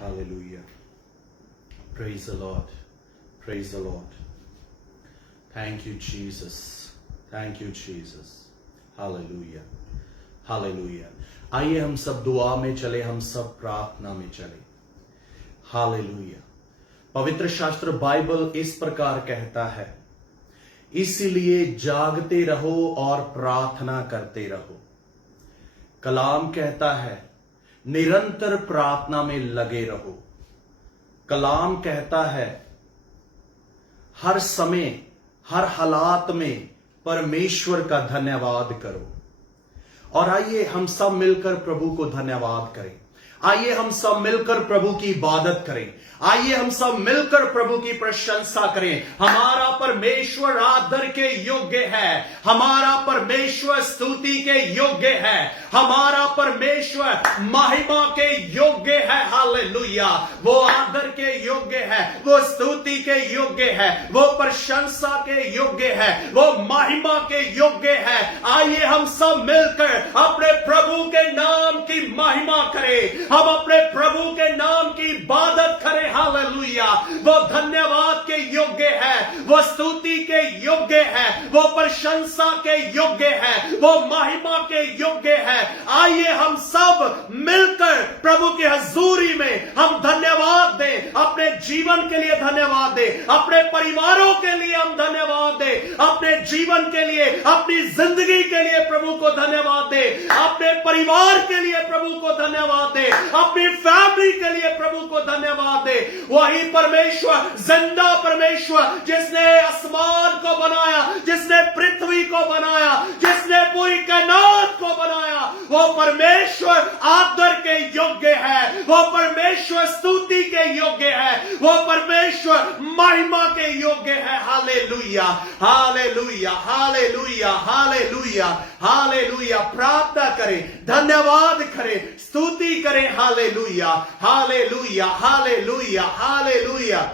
Hallelujah. Praise the Lord. Praise the Lord. Thank you, Jesus. Thank you, Jesus. Hallelujah. Hallelujah. आइए हम सब दुआ में चले, हम सब प्रार्थना में चले. हालेलुया. पवित्र शास्त्र बाइबल इस प्रकार कहता है, इसलिए जागते रहो और प्रार्थना करते रहो. कलाम कहता है, निरंतर प्रार्थना में लगे रहो. कलाम कहता है, हर समय हर हालात में परमेश्वर का धन्यवाद करो. और आइए हम सब मिलकर प्रभु को धन्यवाद करें. आइए हम सब मिलकर प्रभु की इबादत करें. आइए हम सब मिलकर प्रभु की प्रशंसा करें. हमारा परमेश्वर आदर के योग्य है. हमारा परमेश्वर स्तुति के योग्य है. हमारा परमेश्वर महिमा के योग्य है. हालेलुया. वो आदर के योग्य है, वो स्तुति के योग्य है, वो प्रशंसा के योग्य है, वो महिमा के योग्य है. आइए हम सब मिलकर अपने प्रभु के नाम की महिमा करें. हम अपने प्रभु के नाम की इबादत करें. हालेलुया. वो धन्यवाद के योग्य है, वो स्तुति के योग्य है, वो प्रशंसा के योग्य है, वो महिमा के योग्य है. आइए हम सब मिलकर प्रभु की हजूरी में हम धन्यवाद दें. अपने जीवन के लिए धन्यवाद दें, अपने परिवारों के लिए हम धन्यवाद दें, अपने जीवन के लिए, अपनी जिंदगी के लिए प्रभु को धन्यवाद दें, अपने परिवार के लिए प्रभु को धन्यवाद दें, अपनी फैमिली के लिए प्रभु को धन्यवाद दे. वही परमेश्वर, जिंदा परमेश्वर, जिसने आसमान को बनाया, जिसने पृथ्वी को बनाया, जिसने पूरी कायनात को बनाया, वो परमेश्वर आदर के योग्य है. वो परमेश्वर स्तुति के योग्य है. वो परमेश्वर महिमा के योग्य है. Hallelujah. Hallelujah. Hallelujah. Hallelujah. Hallelujah. प्रार्थना करें, धन्यवाद करें, स्तुति करें. हालेलुया. हालेलुया. हालेलुया. हालेलुया.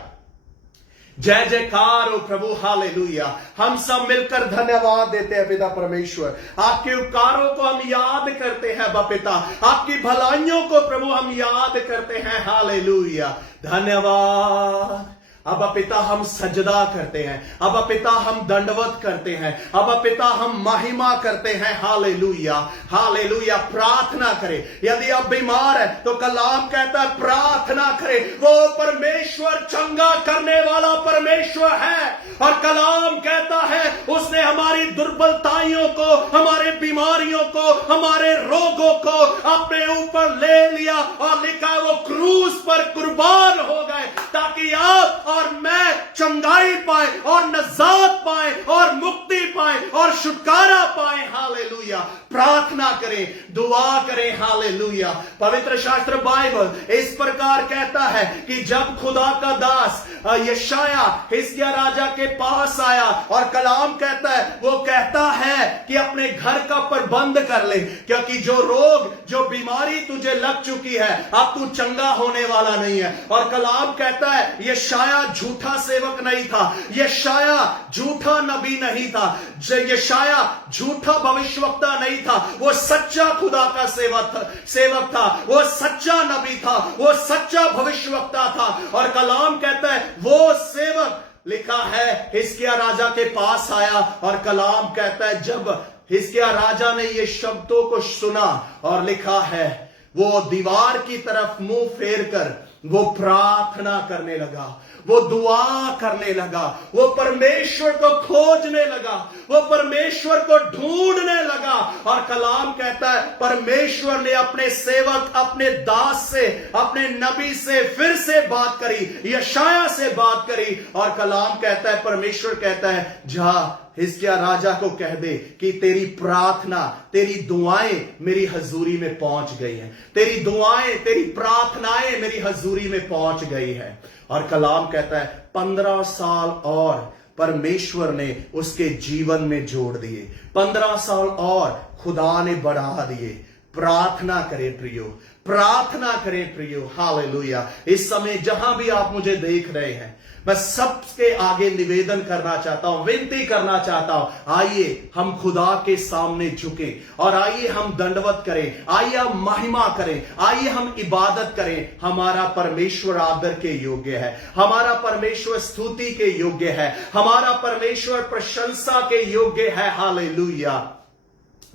जय जयकार हो प्रभु. हालेलुया. हम सब मिलकर धन्यवाद देते हैं पिता परमेश्वर. आपके उपकारों को हम याद करते हैं पिता. आपकी भलाइयों को प्रभु हम याद करते हैं. हालेलुया. धन्यवाद. अब पिता हम सजदा करते हैं. अब पिता हम दंडवत करते हैं. अब पिता हम महिमा करते हैं. हालेलुया. हालेलुया. प्रार्थना करें. यदि आप बीमार है तो कलाम कहता है प्रार्थना करें. वो परमेश्वर चंगा करने वाला परमेश्वर है. और कलाम कहता है उसने हमारी दुर्बलताइयों को, हमारे बीमारियों को, हमारे रोगों को अपने ऊपर ले लिया और लिखा है वो क्रूस पर कुर्बान हो गए ताकि आप और मैं चंगाई पाए और नजात पाए और मुक्ति पाए और छुटकारा पाए. हालेलुया. प्रार्थना करें, दुआ करें. हालेलुया. पवित्र शास्त्र बाइबल इस प्रकार कहता है कि जब खुदा का दास यशाया हिजकिय्याह राजा के पास आया और कलाम कहता है, वो कहता है कि अपने घर का प्रबंध कर ले, क्योंकि जो रोग, जो बीमारी तुझे लग चुकी है, अब तू चंगा होने वाला नहीं है. और कलाम कहता है यशाया झूठा सेवक नहीं था, यशाया झूठा नबी नहीं था, यशाया झूठा भविष्यवक्ता नहीं था. वो सच्चा खुदा का सेवक था, वो सच्चा नबी था, वो सच्चा भविष्यवक्ता था. और कलाम कहता है वो सेवक, लिखा है हिजकिय्याह राजा के पास आया और कलाम कहता है जब हिजकिय्याह राजा ने ये शब्दों को सुना और लिखा है वो दीवार की तरफ मुंह फेर कर वो प्रार्थना करने लगा, वो दुआ करने लगा, वो परमेश्वर को खोजने लगा, वो परमेश्वर को ढूंढने लगा. और कलाम कहता है परमेश्वर ने अपने सेवक, अपने दास से, अपने नबी से फिर से बात करी, यशाया से बात करी. और कलाम कहता है, परमेश्वर कहता है जा हिजकिय्याह राजा को कह दे कि तेरी प्रार्थना, तेरी दुआएं मेरी हजूरी में पहुंच गई हैं. तेरी दुआएं, तेरी प्रार्थनाएं मेरी हजूरी में पहुंच गई है. और कलाम कहता है 15 साल और परमेश्वर ने उसके जीवन में जोड़ दिए. 15 साल और खुदा ने बढ़ा दिए. प्रार्थना करें प्रियो, प्रार्थना करें प्रियो। हालेलुया। इस समय जहां भी आप मुझे देख रहे हैं, मैं सबके आगे निवेदन करना चाहता हूं, विनती करना चाहता हूं, आइए हम खुदा के सामने झुके और आइए हम दंडवत करें, आइए हम महिमा करें, आइए हम इबादत करें। हमारा परमेश्वर आदर के योग्य है, हमारा परमेश्वर स्तुति के योग्य है, हमारा परमेश्वर प्रशंसा के योग्य है। हालेलुया।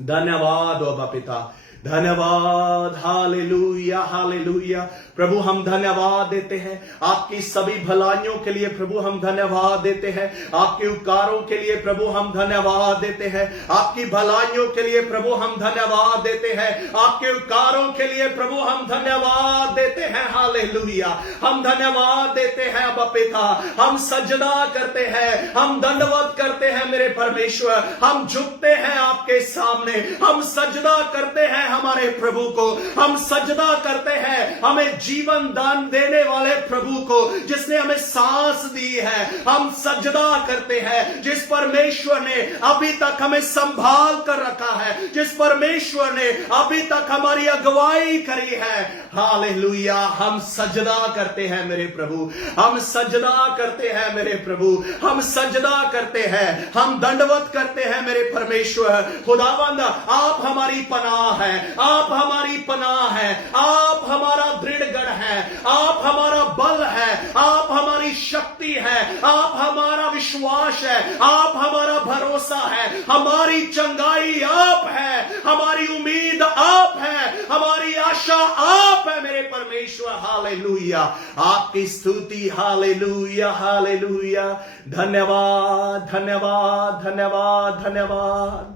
धन्यवाद ओ पिता, धन्यवाद। Hallelujah, hallelujah. प्रभु हम धन्यवाद देते हैं आपकी सभी भलाइयों के लिए। प्रभु हम धन्यवाद देते हैं आपके उपकारों के लिए। प्रभु हम धन्यवाद देते हैं आपकी भलाइयों के लिए। प्रभु हम धन्यवाद देते हैं आपके उपकारों के लिए। प्रभु हम धन्यवाद देते हैं। हालेलुया। हम धन्यवाद देते हैं अब पिता, हम सजदा करते हैं, हम दंडवत करते हैं मेरे परमेश्वर, हम झुकते हैं आपके सामने, हम सजदा करते हैं हमारे प्रभु को, हम सजदा करते हैं हमें जीवन दान देने वाले प्रभु को, जिसने हमें सांस दी है। हम सजदा करते हैं जिस परमेश्वर ने अभी तक हमें संभाल कर रखा है, जिस परमेश्वर ने अभी तक हमारी अगुवाई करी है। हालेलुया। हम सजदा करते हैं मेरे प्रभु, हम सजदा करते हैं मेरे प्रभु, हम सजदा करते हैं, हम दंडवत करते हैं मेरे परमेश्वर। खुदावंद आप हमारी पनाह है, आप हमारी पनाह है, आप हमारा दृढ़गढ़ है, आप हमारा बल है, आप हमारी शक्ति है, आप हमारा विश्वास है, आप हमारा भरोसा है, हमारी चंगाई आप है, हमारी उम्मीद आप है, हमारी आशा आप है मेरे परमेश्वर। हालेलुया। आपकी स्तुति। Hallelujah, hallelujah. धन्यवाद, धन्यवाद, धन्यवाद, धन्यवाद,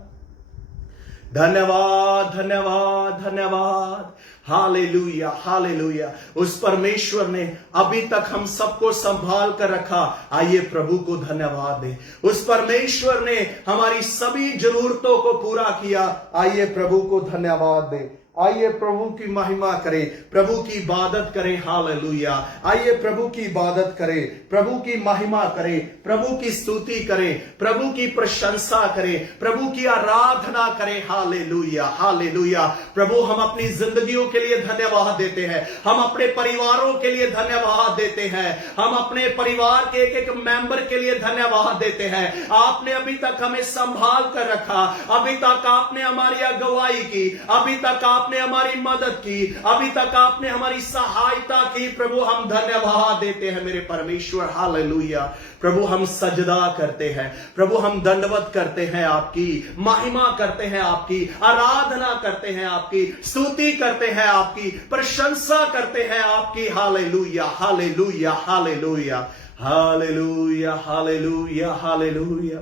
धन्यवाद, धन्यवाद, धन्यवाद। Hallelujah, hallelujah. उस परमेश्वर ने अभी तक हम सबको संभाल कर रखा, आइए प्रभु को धन्यवाद दें। उस परमेश्वर ने हमारी सभी जरूरतों को पूरा किया, आइए प्रभु को धन्यवाद दें। आइए प्रभु की महिमा करें, प्रभु की इबादत करें। हालेलुया। आइए प्रभु की इबादत करें, प्रभु की महिमा करें, प्रभु की स्तुति करें, प्रभु की प्रशंसा करें, प्रभु की आराधना करें। Hallelujah, hallelujah. प्रभु हम अपनी जिंदगियों के लिए धन्यवाद देते हैं, हम अपने परिवारों के लिए धन्यवाद देते हैं, हम अपने परिवार के एक एक मेंबर के लिए धन्यवाद देते हैं। आपने अभी तक हमें संभाल कर रखा, अभी तक आपने हमारी अगुवाई की, अभी तक आपने हमारी मदद की, अभी तक आपने हमारी सहायता की। प्रभु हम धन्यवाद देते हैं मेरे परमेश्वर। हालेलुया। प्रभु हम सजदा करते हैं, प्रभु हम दंडवत करते हैं आपकी, महिमा करते हैं आपकी, आराधना करते हैं आपकी, स्तुति करते हैं आपकी, प्रशंसा करते हैं आपकी। Hallelujah, hallelujah, hallelujah, hallelujah, hallelujah, hallelujah.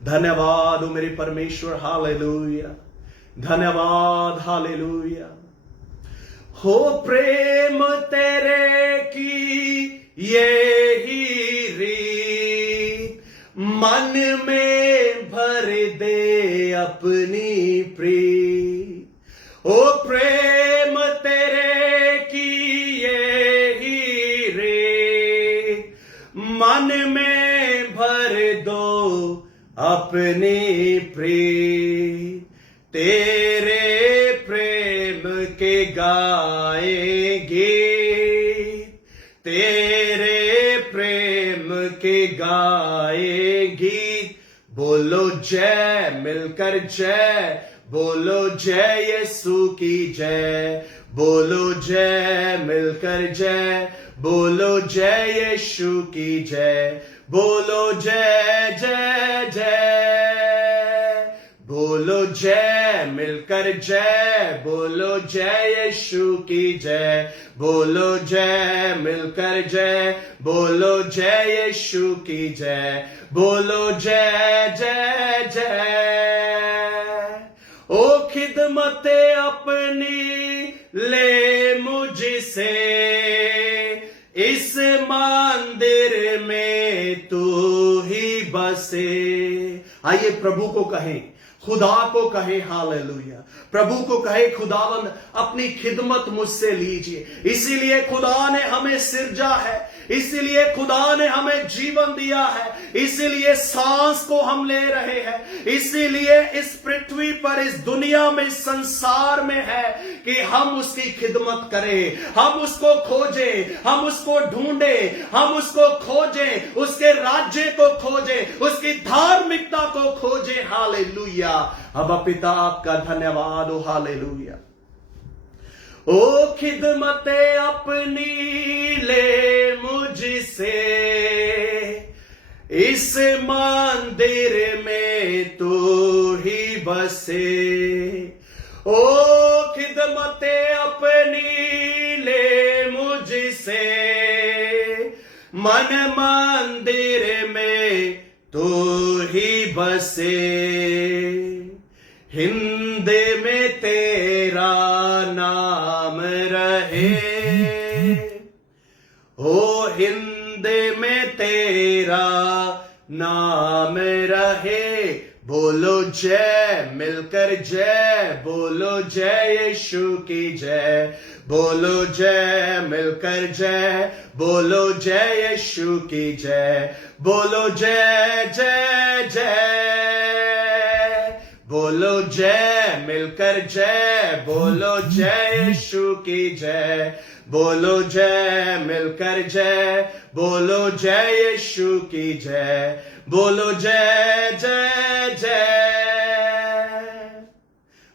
धन्यवाद हो मेरे परमेश्वर। हालेलुया, धन्यवाद। हालेलुया। हो प्रेम तेरे की ये ही रीत, मन में भर दे अपनी प्रीत। ओ प्रेम तेरे की ये ही रीत, मन में भर दो अपनी प्रीत। तेरे प्रेम के गाएंगे, तेरे प्रेम के गाएंगे। बोलो जय, मिलकर जय, बोलो जय यीशु की जय, बोलो जय, मिलकर जय, बोलो जय यीशु की जय, बोलो जय जय जय, बोलो जय, मिलकर जय, बोलो जय यीशु की जय, बोलो जय, मिलकर जय, बोलो जय यीशु की जय, बोलो जय जय जय। ओ खिदमते अपनी ले मुझसे, इस मंदिर में तू ही बसे। आइए प्रभु को कहें, खुदा को कहे। हालेलुया। प्रभु को कहे, खुदावंद अपनी खिदमत मुझसे लीजिए। इसीलिए खुदा ने हमें सिरजा है, इसीलिए खुदा ने हमें जीवन दिया है, इसीलिए सांस को हम ले रहे हैं, इसीलिए इस पृथ्वी पर, इस दुनिया में, इस संसार में है कि हम उसकी खिदमत करें, हम उसको खोजें, हम उसको ढूंढें, हम उसको खोजें, उसके राज्य को खोजें, उसकी धार्मिकता को खोजें। हालेलुया। अब पिता आपका धन्यवाद हो। हालेलुया। ओ खिदमते अपनी ले मुझसे, इस मंदिर में तू ही बसे। ओ खिदमते अपनी ले मुझसे, मन मंदिर में तू ही बसे। हिंद में तेरा नाम रहे, ओ हिंद में तेरा नाम रहे। बोलो जय, मिलकर जय, बोलो जय यीशु की जय, बोलो जय, मिलकर जय, बोलो जय यीशु की जय, बोलो जय जय जय, बोलो जय, मिलकर जय, बोलो जय यीशु की जय, बोलो जय, मिलकर जय, बोलो जय यीशु की जय, बोलो जय जय जय,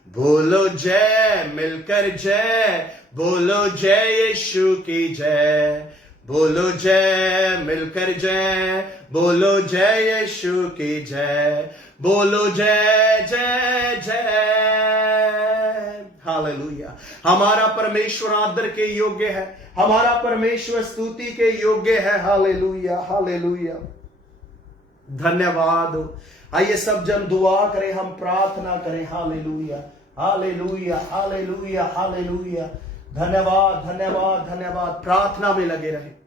बोलो जय, मिलकर जय, बोलो जय यीशु की जय, बोलो जय, मिलकर जय, बोलो जय यीशु की जय, बोलो जय जय जय। हालेलुया। हमारा परमेश्वर आदर के योग्य है, हमारा परमेश्वर स्तुति के योग्य है। Hallelujah, hallelujah. धन्यवाद हो। आइए सब जन दुआ करें, हम प्रार्थना करें। Hallelujah, hallelujah, hallelujah, hallelujah. धन्यवाद, धन्यवाद, धन्यवाद। प्रार्थना में लगे रहे।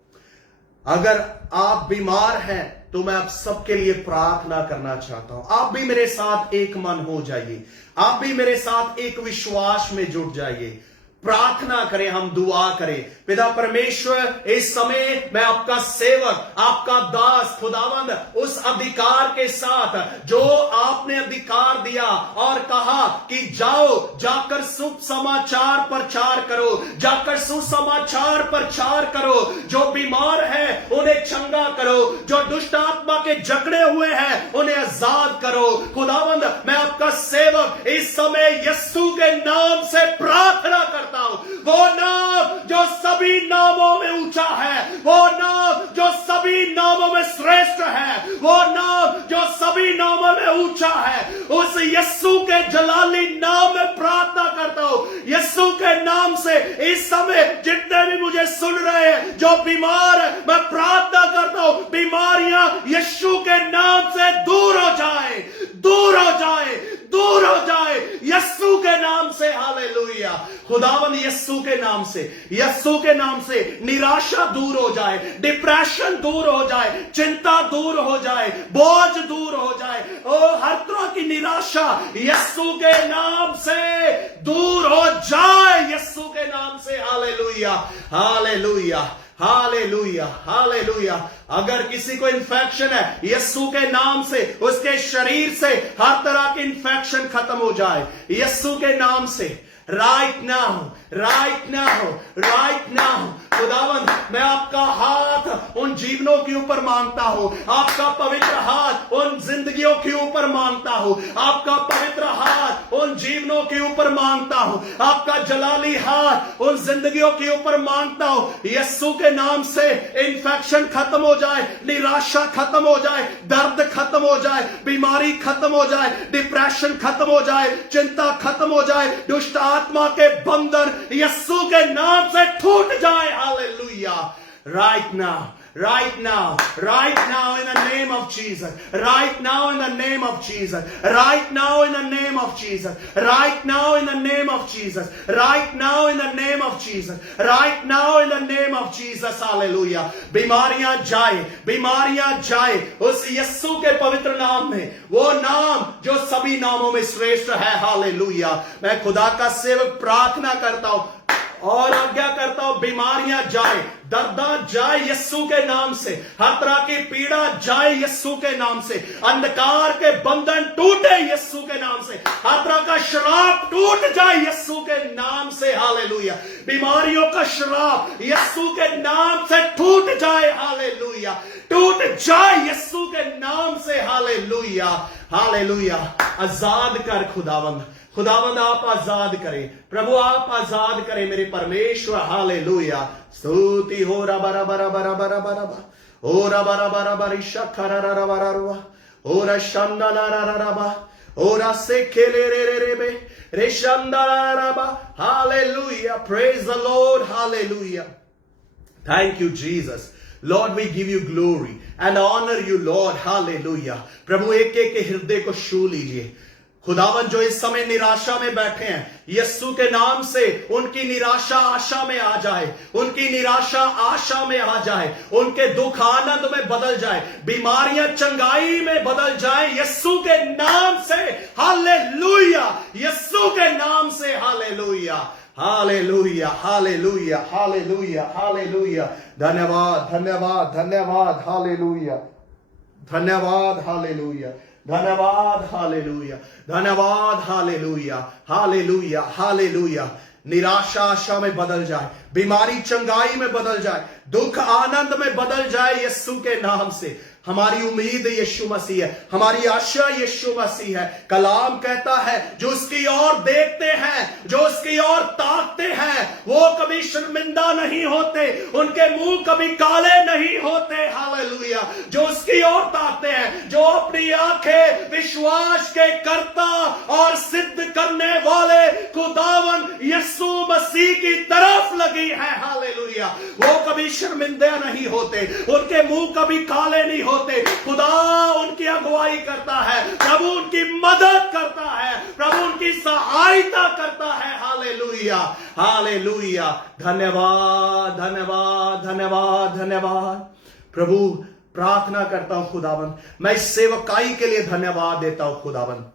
अगर आप बीमार हैं तो मैं आप सबके लिए प्रार्थना करना चाहता हूं। आप भी मेरे साथ एक मन हो जाइए, आप भी मेरे साथ एक विश्वास में जुट जाइए। प्रार्थना करें, हम दुआ करें। पिता परमेश्वर, इस समय मैं आपका सेवक, आपका दास खुदावंद, उस अधिकार के साथ जो आपने अधिकार दिया और कहा कि जाओ, जाकर शुभ समाचार प्रचार करो, जाकर सुसमाचार प्रचार करो। जो बीमार है उन्हें चंगा करो, जो दुष्ट आत्मा के जकड़े हुए हैं उन्हें आजाद करो। खुदावंद, मैं आपका सेवक इस समय यीशु के नाम से प्रार्थना करता हूं। वो नाम जो सभी नामों में ऊंचा है, वो नाम जो सभी नामों में श्रेष्ठ है, वो नाम जो सभी नामों में ऊंचा है, उस यीशु के जलाली नाम में प्रार्थना करता हूं। यीशु के नाम से इस समय जितने भी मुझे सुन रहे हैं जो बीमार है, मैं प्रार्थना करता हूं बीमारियां यीशु के नाम से दूर हो जाए, दूर हो जाए, दूर हो जाए यीशु के नाम से। हालेलुया। खुदावन यीशु के नाम से, यीशु के नाम से निराशा दूर हो जाए, डिप्रेशन दूर हो जाए, चिंता दूर हो जाए, बोझ दूर हो जाए। ओ हर तरह की निराशा यीशु के नाम से दूर हो जाए, यीशु के नाम से। Hallelujah, hallelujah, hallelujah, hallelujah. अगर किसी को इन्फेक्शन है, यीशु के नाम से उसके शरीर से हर तरह की इन्फेक्शन खत्म हो जाए, यीशु के नाम से। Right now, right now, right now. खुदावंद, मैं आपका हाथ उन जीवनों के ऊपर मांगता हूं, आपका पवित्र हाथ उन जिंदगियों के ऊपर मांगता हूं, आपका पवित्र हाथ उन जीवनों के ऊपर मांगता हूं, आपका जलाली हाथ उन जिंदगियों के ऊपर मांगता हूं। यीशु के नाम से इन्फेक्शन खत्म हो जाए, निराशा खत्म हो जाए, दर्द खत्म हो जाए, बीमारी खत्म हो जाए, डिप्रेशन खत्म हो जाए, चिंता खत्म हो जाए, दुष्ट आत्मा के बंधन यीशु के नाम से टूट जाए। Hallelujah. Right now, right now, right now in the name of Jesus, right now in the name of Jesus, right now in the name of Jesus, right now in the name of Jesus, right now in the name of Jesus, right now in the name of Jesus. Hallelujah. बीमारियां जाए, बीमारियां जाए उस यीशु के पवित्र नाम में, वो नाम जो सभी नामों में श्रेष्ठ है। हालेलुया। मैं खुदा का सेवक प्रार्थना करता हूं और आज्ञा करता हूं बीमारियां जाए, दर्द जाए यीशु के नाम से, हर तरह की पीड़ा जाए यीशु के नाम से, अंधकार के बंधन टूटे यीशु के नाम से, हर तरह का श्राप टूट जाए यीशु के नाम से, हालेलुया। बीमारियों का श्राप यीशु के नाम से टूट जाए, हालेलुया, टूट जाए यीशु के नाम से, हालेलुया, हालेलुया। आजाद कर खुदावंद, खुदावंद आप आजाद करें, प्रभु आप आजाद करें मेरे परमेश्वर, हालेलुया। स्तुति हो रबा रबा रबा रबा रबा रबा, ओ रबा रबा रबा रिशा खरा रबा रबा, ओ रशंदा रबा, ओ रसे खेले रे रे रे बे रेशंदा रबा, hallelujah. Praise the lord, hallelujah. Thank you, Jesus. Lord, we give you glory and honor you, Lord. Hallelujah. प्रभु एक एक के हृदय को छू लीजिए। खुदावन जो इस समय निराशा में बैठे हैं, यीशु के नाम से उनकी निराशा आशा में आ जाए, उनकी निराशा आशा में आ जाए, उनके दुख आनंद में बदल जाए, बीमारियां चंगाई में बदल जाए यीशु के नाम से, हालेलुया, यीशु के नाम से, hallelujah, hallelujah, hallelujah, hallelujah, hallelujah. धन्यवाद, धन्यवाद, धन्यवाद, हालेलुया, धन्यवाद, हालेलुया, धन्यवाद, हालेलुया, धन्यवाद, हालेलुया, हालेलुया, हालेलुया। निराशा आशा में बदल जाए, बीमारी चंगाई में बदल जाए, दुख आनंद में बदल जाए यीशु के नाम से। हमारी उम्मीद यीशु मसीह है, हमारी आशा यीशु मसीह है। कलाम कहता है जो उसकी ओर देखते हैं, जो उसकी ओर ताकते हैं, वो कभी शर्मिंदा नहीं होते, उनके मुंह कभी काले नहीं होते, हालेलुया। जो उसकी ओर ताकते हैं, जो अपनी आंखें विश्वास के कर्ता और सिद्ध करने वाले खुदावन यीशु मसीह की तरफ लगी है, हालेलुया, वो कभी शर्मिंदा नहीं होते, उनके मुंह कभी काले नहीं होते। खुदा उनकी अगुवाई करता है, प्रभु उनकी मदद करता है, प्रभु उनकी सहायता करता है, हालेलुया, हालेलुया। धन्यवाद, धन्यवाद, धन्यवाद, धन्यवाद। प्रभु प्रार्थना करता हूं खुदावन, मैं इस सेवकाई के लिए धन्यवाद देता हूं खुदावन।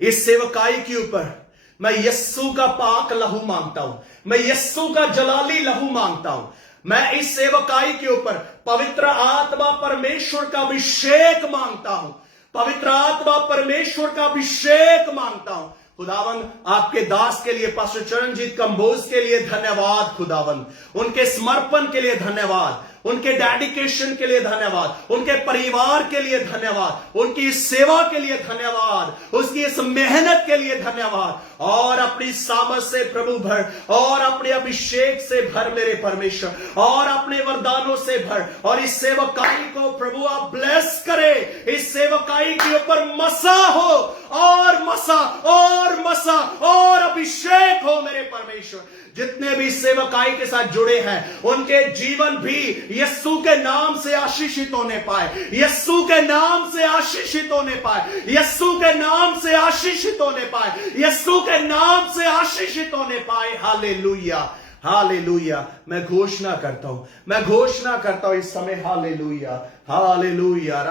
इस सेवकाई के ऊपर मैं यीशु का पाक लहू मांगता हूं, मैं यीशु का जलाली लहू मांगता हूं। मैं इस सेवकाई के ऊपर पवित्र आत्मा परमेश्वर का अभिषेक मांगता हूं, पवित्र आत्मा परमेश्वर का अभिषेक मांगता हूं। खुदावन आपके दास के लिए, पास्टर चरणजीत कंबोज के लिए धन्यवाद खुदावन, उनके समर्पण के लिए धन्यवाद, उनके डेडिकेशन के लिए धन्यवाद, उनके परिवार के लिए धन्यवाद, उनकी सेवा के लिए धन्यवाद, उसकी इस मेहनत के लिए धन्यवाद। और अपनी सामर्थ से प्रभु भर, और अपने अभिषेक से भर मेरे परमेश्वर, और अपने वरदानों से भर, और इस सेवकाई को प्रभु आप ब्लेस करे। इस सेवकाई के ऊपर मसा हो, और मसा और मसा और अभिषेक हो मेरे परमेश्वर। जितने भी सेवकाई के साथ जुड़े हैं उनके जीवन भी यीशु के नाम से आशीषित होने पाए, यीशु के नाम से आशीषित होने पाए, यीशु के नाम से आशीषित होने पाए, यीशु के नाम से आशीषित होने पाए, हालेलुया, हालेलुया। मैं घोषणा करता हूं, मैं घोषणा करता हूं इस समय, हालेलुया, हालेलुया,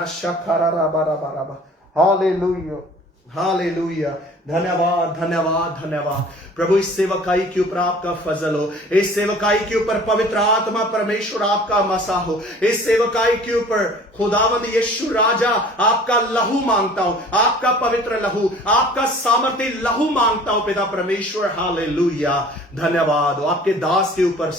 हालेलुया, हालेलुया। धन्यवाद, धन्यवाद, धन्यवाद। प्रभु इस सेवकाई के ऊपर आपका फजल हो, इस सेवकाई के ऊपर पवित्र आत्मा परमेश्वर आपका मसा हो, इस सेवकाई के ऊपर खुदावंद यीशु राजा आपका लहू मांगता हूं, आपका पवित्र लहू, आपका सामर्थ्य लहू मांगता हूं पिता परमेश्वर, हालेलुया। धन्यवाद। आपके दास के ऊपर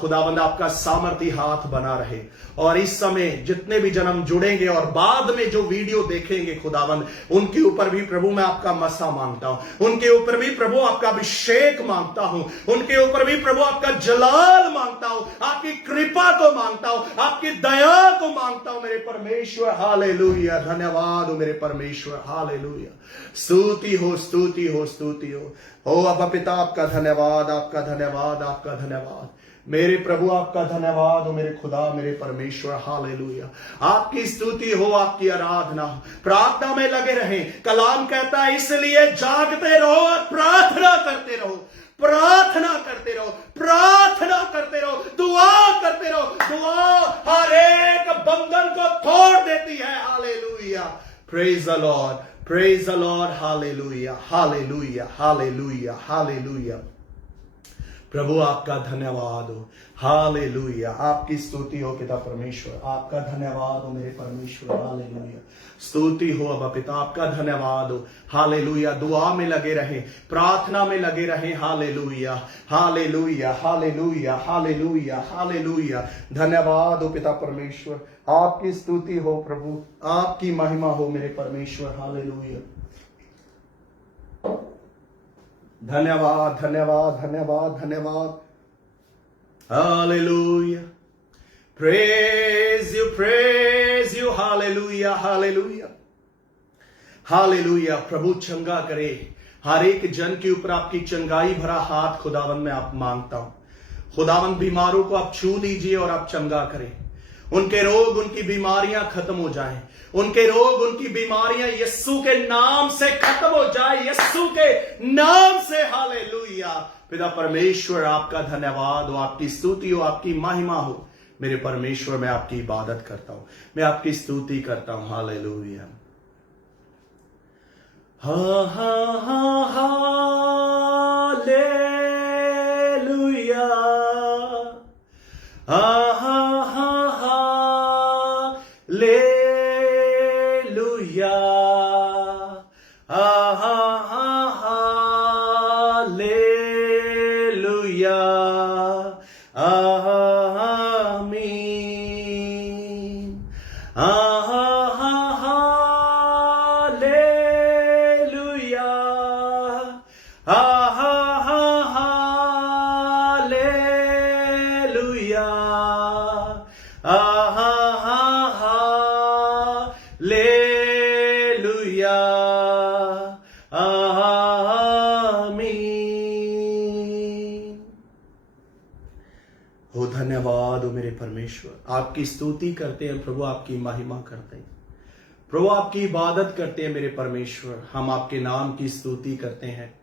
खुदावंद आपका सामर्थी हाथ बना रहे। और इस समय जितने भी जन्म जुड़ेंगे और बाद में जो वीडियो देखेंगे खुदावंद, उनके ऊपर भी प्रभु मैं आपका मसा मांगता हूं, उनके ऊपर भी प्रभु आपका अभिषेक मांगता हूं, उनके ऊपर भी प्रभु आपका जलाल मांगता हूं, आपकी कृपा को मांगता हूं, आपकी दया को मांगता हूं मेरे परमेश्वर, हालेलुया। धन्यवाद हो मेरे परमेश्वर, हालेलुया। स्तुति हो, स्तुति हो, स्तुति हो। अब्बा पिता आपका धन्यवाद, आपका धन्यवाद, आपका धन्यवाद मेरे प्रभु, आपका धन्यवाद हो मेरे खुदा, मेरे परमेश्वर, हालेलुया। आपकी स्तुति हो, आपकी आराधना हो, प्रार्थना में लगे रहें। कलाम कहता है इसलिए जागते रहो और प्रार्थना करते रहो, प्रार्थना करते रहो, प्रार्थना करते रहो, दुआ करते रहो। दुआ हर एक बंधन को तोड़ देती है, hallelujah. Praise the lord, praise the lord, hallelujah, hallelujah, hallelujah, hallelujah. प्रभु आपका धन्यवाद हो। हालेलुया, आपकी स्तुति हो पिता परमेश्वर, आपका धन्यवाद हो मेरे परमेश्वर। हालेलुया, स्तुति हो अबा पिता, आपका धन्यवाद हो। हालेलुया, दुआ में लगे रहे, प्रार्थना में लगे रहे। Hallelujah, hallelujah, hallelujah, hallelujah, hallelujah. धन्यवाद हो पिता परमेश्वर, आपकी स्तुति हो प्रभु, आपकी महिमा हो मेरे परमेश्वर। हालेलुया, धन्यवाद, धन्यवाद, धन्यवाद, धन्यवाद। Hallelujah, praise you, hallelujah, hallelujah, hallelujah. प्रभु चंगा करे, हर एक जन के ऊपर आपकी चंगाई भरा हाथ खुदावन में आप मांगता हूं। खुदावन बीमारों को आप छू लीजिए और आप चंगा करें। उनके रोग, उनकी बीमारियां खत्म हो जाएं। उनके रोग, उनकी बीमारियां यीशु के नाम से खत्म हो जाए, यीशु के नाम से। हालेलुया, पिता परमेश्वर आपका धन्यवाद हो, आपकी स्तुति हो, आपकी महिमा हो मेरे परमेश्वर। मैं आपकी इबादत करता हूं, मैं आपकी स्तुति करता हूं। हालेलुया, हा हा हा हालेलुया, हा हा हा हालेलुया, हा हा हा हालेलुया, आमीन, हा हा हालेलुया, हा हा हा हालेलुया, हालेलुया, आमीन। हो धन्यवाद हो मेरे परमेश्वर, आपकी स्तुति करते हैं प्रभु, आपकी महिमा करते हैं प्रभु, आपकी इबादत करते हैं मेरे परमेश्वर। हम आपके नाम की स्तुति करते हैं,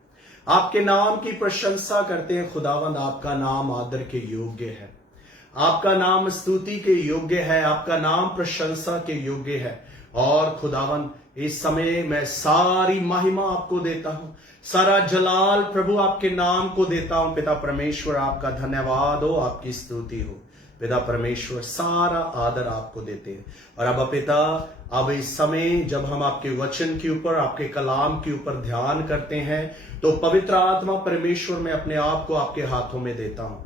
आपके नाम की प्रशंसा करते हैं। खुदावंद, आपका नाम आदर के योग्य है, आपका नाम स्तुति के योग्य है, आपका नाम प्रशंसा के योग्य है। और खुदावंद, इस समय मैं सारी महिमा आपको देता हूं, सारा जलाल प्रभु आपके नाम को देता हूं। पिता परमेश्वर, आपका धन्यवाद हो, आपकी स्तुति हो पिता परमेश्वर, सारा आदर आपको देते हैं। और अब पिता, अब इस समय जब हम आपके वचन के ऊपर, आपके कलाम के ऊपर ध्यान करते हैं, तो पवित्र आत्मा परमेश्वर, मैं अपने आप को आपके हाथों में देता हूं।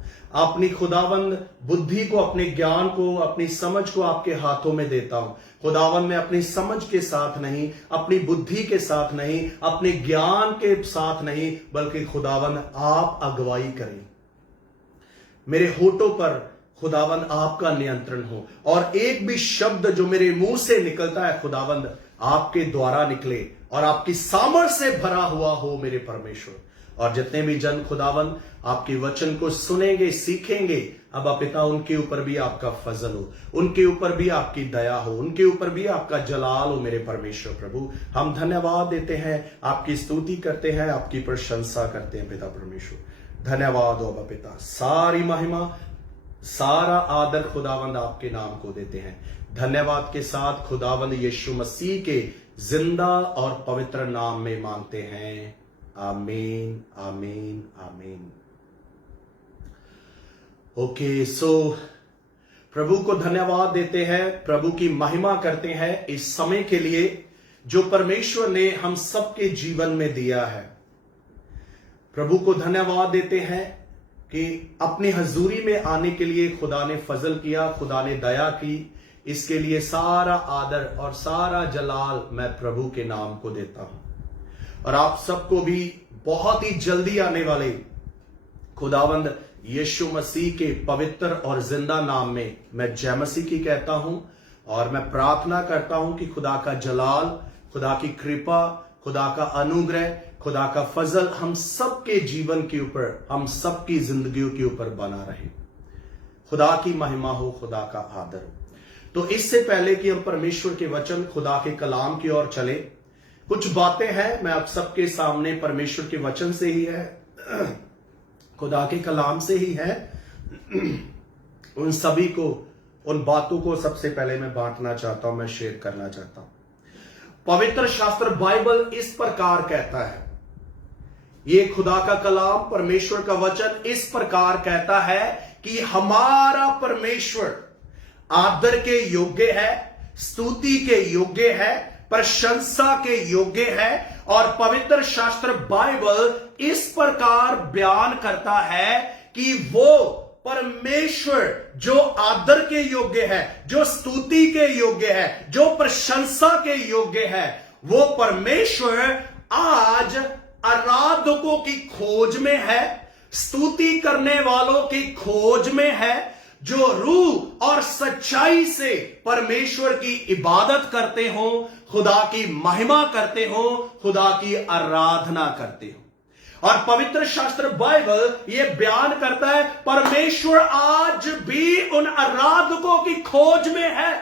अपनी खुदावंद बुद्धि को, अपने ज्ञान को, अपनी समझ को आपके हाथों में देता हूं। खुदावंद, मैं अपनी समझ के साथ नहीं, अपनी बुद्धि के साथ नहीं, अपने ज्ञान के साथ नहीं, बल्कि खुदावंद आप अगुवाई करें। मेरे होठों पर खुदावंद आपका नियंत्रण हो, और एक भी शब्द जो मेरे मुंह से निकलता है खुदावंद, आपके द्वारा निकले और आपकी सामर्थ्य से भरा हुआ हो मेरे परमेश्वर। और जितने भी जन खुदावंद आपके वचन को सुनेंगे, सीखेंगे, अब पिता, उनके ऊपर भी आपका फजल हो, उनके ऊपर भी आपकी दया हो, उनके ऊपर भी आपका जलाल हो मेरे परमेश्वर। प्रभु, हम धन्यवाद देते हैं, आपकी स्तुति करते हैं, आपकी प्रशंसा करते हैं पिता परमेश्वर। धन्यवाद हो अब पिता, सारी महिमा, सारा आदर खुदावंद आपके नाम को देते हैं। धन्यवाद के साथ खुदावंद यीशु मसीह के जिंदा और पवित्र नाम में मांगते हैं, आमीन, आमीन, आमीन। ओके, सो प्रभु को धन्यवाद देते हैं, प्रभु की महिमा करते हैं इस समय के लिए जो परमेश्वर ने हम सबके जीवन में दिया है। प्रभु को धन्यवाद देते हैं कि अपनी हजूरी में आने के लिए खुदा ने फजल किया, खुदा ने दया की। इसके लिए सारा आदर और सारा जलाल मैं प्रभु के नाम को देता हूं। और आप सबको भी बहुत ही जल्दी आने वाले खुदावंद यीशु मसीह के पवित्र और जिंदा नाम में मैं जय मसीह की कहता हूं। और मैं प्रार्थना करता हूं कि खुदा का जलाल, खुदा की कृपा, खुदा का अनुग्रह, खुदा का फजल हम सबके जीवन के ऊपर, हम सबकी जिंदगियों के ऊपर बना रहे। खुदा की महिमा हो, खुदा का आदर हो। तो इससे पहले कि हम परमेश्वर के वचन, खुदा के कलाम की ओर चले, कुछ बातें हैं मैं आप सबके सामने परमेश्वर के वचन से ही है, खुदा के कलाम से ही है, उन सभी को, उन बातों को सबसे पहले मैं बांटना चाहता हूं, मैं शेयर करना चाहता हूं। पवित्र शास्त्र बाइबल इस प्रकार कहता है ये खुदा का कलाम, परमेश्वर का वचन इस प्रकार कहता है कि हमारा परमेश्वर आदर के योग्य है, स्तुति के योग्य है, प्रशंसा के योग्य है। और पवित्र शास्त्र बाइबल इस प्रकार बयान करता है कि वो परमेश्वर जो आदर के योग्य है, जो स्तुति के योग्य है, जो प्रशंसा के योग्य है, वो परमेश्वर आज आराधकों की खोज में है, स्तुति करने वालों की खोज में है, जो रूह और सच्चाई से परमेश्वर की इबादत करते हो, खुदा की महिमा करते हो, खुदा की आराधना करते हो। और पवित्र शास्त्र बाइबल यह बयान करता है परमेश्वर आज भी उन आराधकों की खोज में है।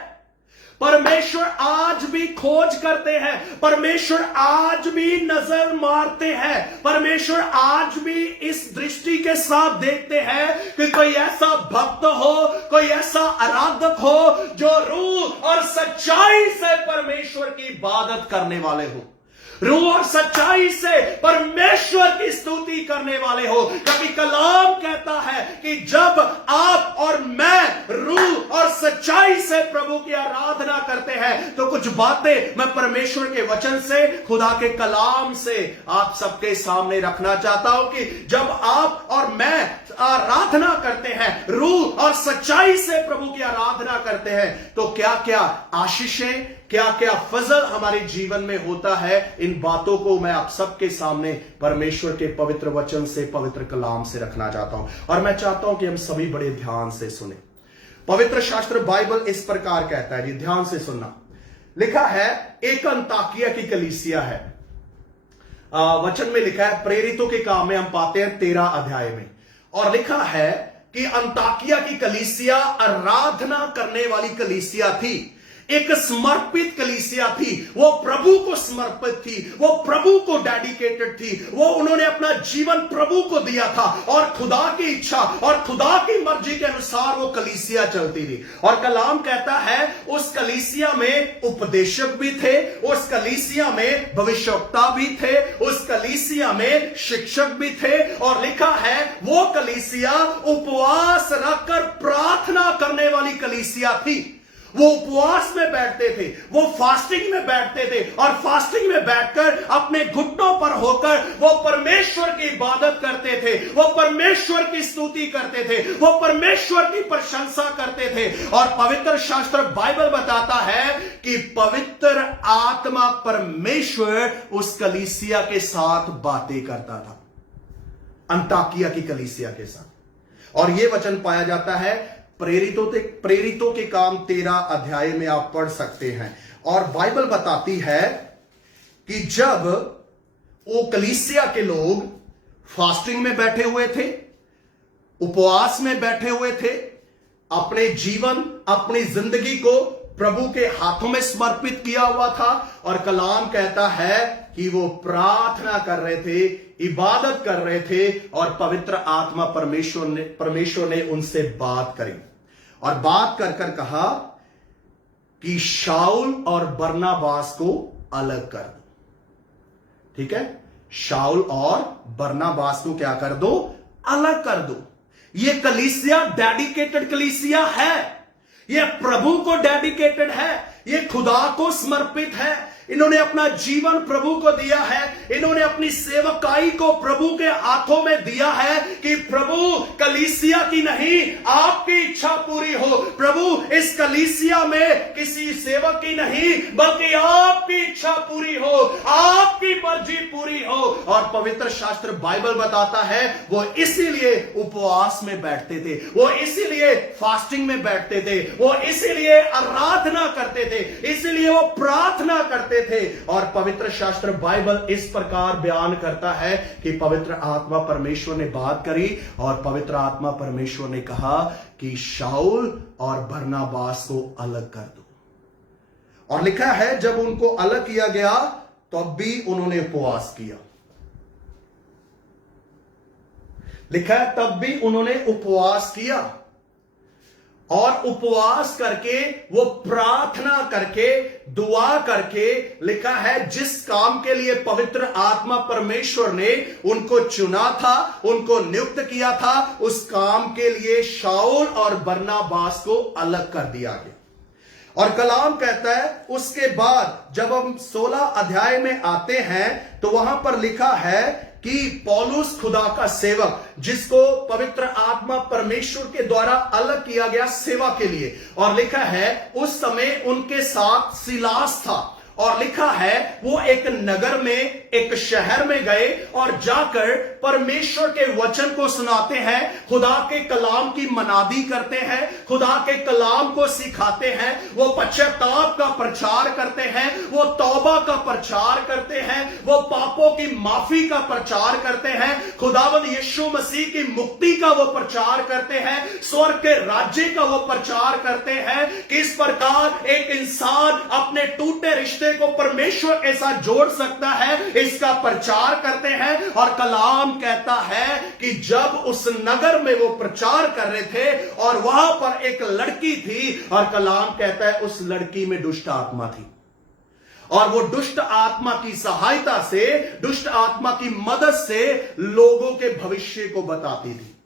परमेश्वर आज भी खोज करते हैं, परमेश्वर आज भी नजर मारते हैं, परमेश्वर आज भी इस दृष्टि के साथ देखते हैं कि कोई ऐसा भक्त हो, कोई ऐसा आराधक हो जो रूह और सच्चाई से परमेश्वर की इबादत करने वाले हो, रूह और सच्चाई से परमेश्वर की स्तुति करने वाले हो। कभी कलाम कहता है कि जब आप और मैं रूह और सच्चाई से प्रभु की आराधना करते हैं तो कुछ बातें मैं परमेश्वर के वचन से, खुदा के कलाम से आप सबके सामने रखना चाहता हूं कि जब आप और मैं आराधना करते हैं, रूह और सच्चाई से प्रभु की आराधना करते हैं, तो क्या क्या आशीषें, क्या क्या फजल हमारे जीवन में होता है। इन बातों को मैं आप सबके सामने परमेश्वर के पवित्र वचन से, पवित्र कलाम से रखना चाहता हूं और मैं चाहता हूं कि हम सभी बड़े ध्यान से सुने। पवित्र शास्त्र बाइबल इस प्रकार कहता है, जी ध्यान से सुनना। लिखा है, एक अंताकिया की कलीसिया है। वचन में लिखा है, प्रेरितों के काम में हम पाते हैं 13 अध्याय में, और लिखा है कि अंताकिया की कलीसिया आराधना करने वाली कलीसिया थी, एक समर्पित कलीसिया थी, वो प्रभु को समर्पित थी, वो प्रभु को डेडिकेटेड थी, वो उन्होंने अपना जीवन प्रभु को दिया था और खुदा की इच्छा और खुदा की मर्जी के अनुसार वो कलीसिया चलती थी। और कलाम कहता है उस कलीसिया में उपदेशक भी थे, उस कलीसिया में भविष्यवक्ता भी थे, उस कलीसिया में शिक्षक भी थे, और लिखा है वो कलीसिया उपवास रखकर प्रार्थना करने वाली कलीसिया थी। वो उपवास में बैठते थे, वो फास्टिंग में बैठते थे, और फास्टिंग में बैठकर अपने घुटनों पर होकर वो परमेश्वर की इबादत करते थे, वो परमेश्वर की स्तुति करते थे, वो परमेश्वर की प्रशंसा करते थे। और पवित्र शास्त्र बाइबल बताता है कि पवित्र आत्मा परमेश्वर उस कलीसिया के साथ बातें करता था, अंताकिया की कलीसिया के साथ। और यह वचन पाया जाता है प्रेरितों के काम 13 अध्याय में आप पढ़ सकते हैं। और बाइबल बताती है कि जब वो कलीसिया के लोग फास्टिंग में बैठे हुए थे, उपवास में बैठे हुए थे, अपने जीवन, अपनी जिंदगी को प्रभु के हाथों में समर्पित किया हुआ था, और कलाम कहता है कि वो प्रार्थना कर रहे थे, इबादत कर रहे थे, और पवित्र आत्मा परमेश्वर ने उनसे बात करी, और बात कर कर कहा कि शाऊल और बरनबास को अलग कर दो। ठीक है, शाऊल और बरनबास को क्या कर दो? अलग कर दो। ये कलीसिया डेडिकेटेड कलीसिया है, ये प्रभु को डेडिकेटेड है, ये खुदा को समर्पित है, इन्होंने अपना जीवन प्रभु को दिया है, इन्होंने अपनी सेवकाई को प्रभु के हाथों में दिया है कि प्रभु कलीसिया की नहीं आपकी इच्छा पूरी हो, प्रभु इस कलीसिया में किसी सेवक की नहीं बल्कि आपकी इच्छा पूरी हो, आपकी मर्जी पूरी हो। और पवित्र शास्त्र बाइबल बताता है वो इसीलिए उपवास में बैठते थे, वो इसीलिए फास्टिंग में बैठते थे, वो इसीलिए आराधना करते थे, इसीलिए वो प्रार्थना करते थे। और पवित्र शास्त्र बाइबल इस प्रकार बयान करता है कि पवित्र आत्मा परमेश्वर ने बात करी, और पवित्र आत्मा परमेश्वर ने कहा कि शाऊल और बरनबास को अलग कर दो। और लिखा है जब उनको अलग किया गया तब भी उन्होंने उपवास किया। लिखा है तब भी उन्होंने उपवास किया। और उपवास करके, वो प्रार्थना करके, दुआ करके, लिखा है जिस काम के लिए पवित्र आत्मा परमेश्वर ने उनको चुना था, उनको नियुक्त किया था, उस काम के लिए शाऊल और बरनबास को अलग कर दिया गया। और कलाम कहता है उसके बाद जब हम 16 अध्याय में आते हैं तो वहां पर लिखा है कि पौलुस खुदा का सेवक, जिसको पवित्र आत्मा परमेश्वर के द्वारा अलग किया गया सेवा के लिए, और लिखा है उस समय उनके साथ सिलास था, और लिखा है वो एक नगर में, एक शहर में गए और जाकर परमेश्वर के वचन को सुनाते हैं, खुदा के कलाम की मनादी करते हैं, खुदा के कलाम को सिखाते हैं, वो पश्चाताप का प्रचार करते हैं, वो तौबा का प्रचार करते हैं, वो पापों की माफी का प्रचार करते हैं, खुदावंद यीशु मसीह की मुक्ति का वो प्रचार करते हैं, स्वर्ग के राज्य का वो प्रचार करते हैं, किस प्रकार एक इंसान अपने टूटे रिश्ते को परमेश्वर के साथ जोड़ सकता है, इसका प्रचार करते हैं। और कलाम कहता है कि जब उस नगर में वो प्रचार कर रहे थे और वहां पर एक लड़की थी, और कलाम कहता है उस लड़की में दुष्ट आत्मा थी, और वो दुष्ट आत्मा की सहायता से, दुष्ट आत्मा की मदद से लोगों के भविष्य को बताती थी।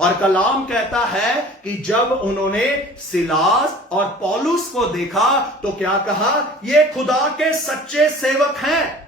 और कलाम कहता है कि जब उन्होंने सिलास और पौलुस को देखा तो क्या कहा, ये खुदा के सच्चे सेवक हैं,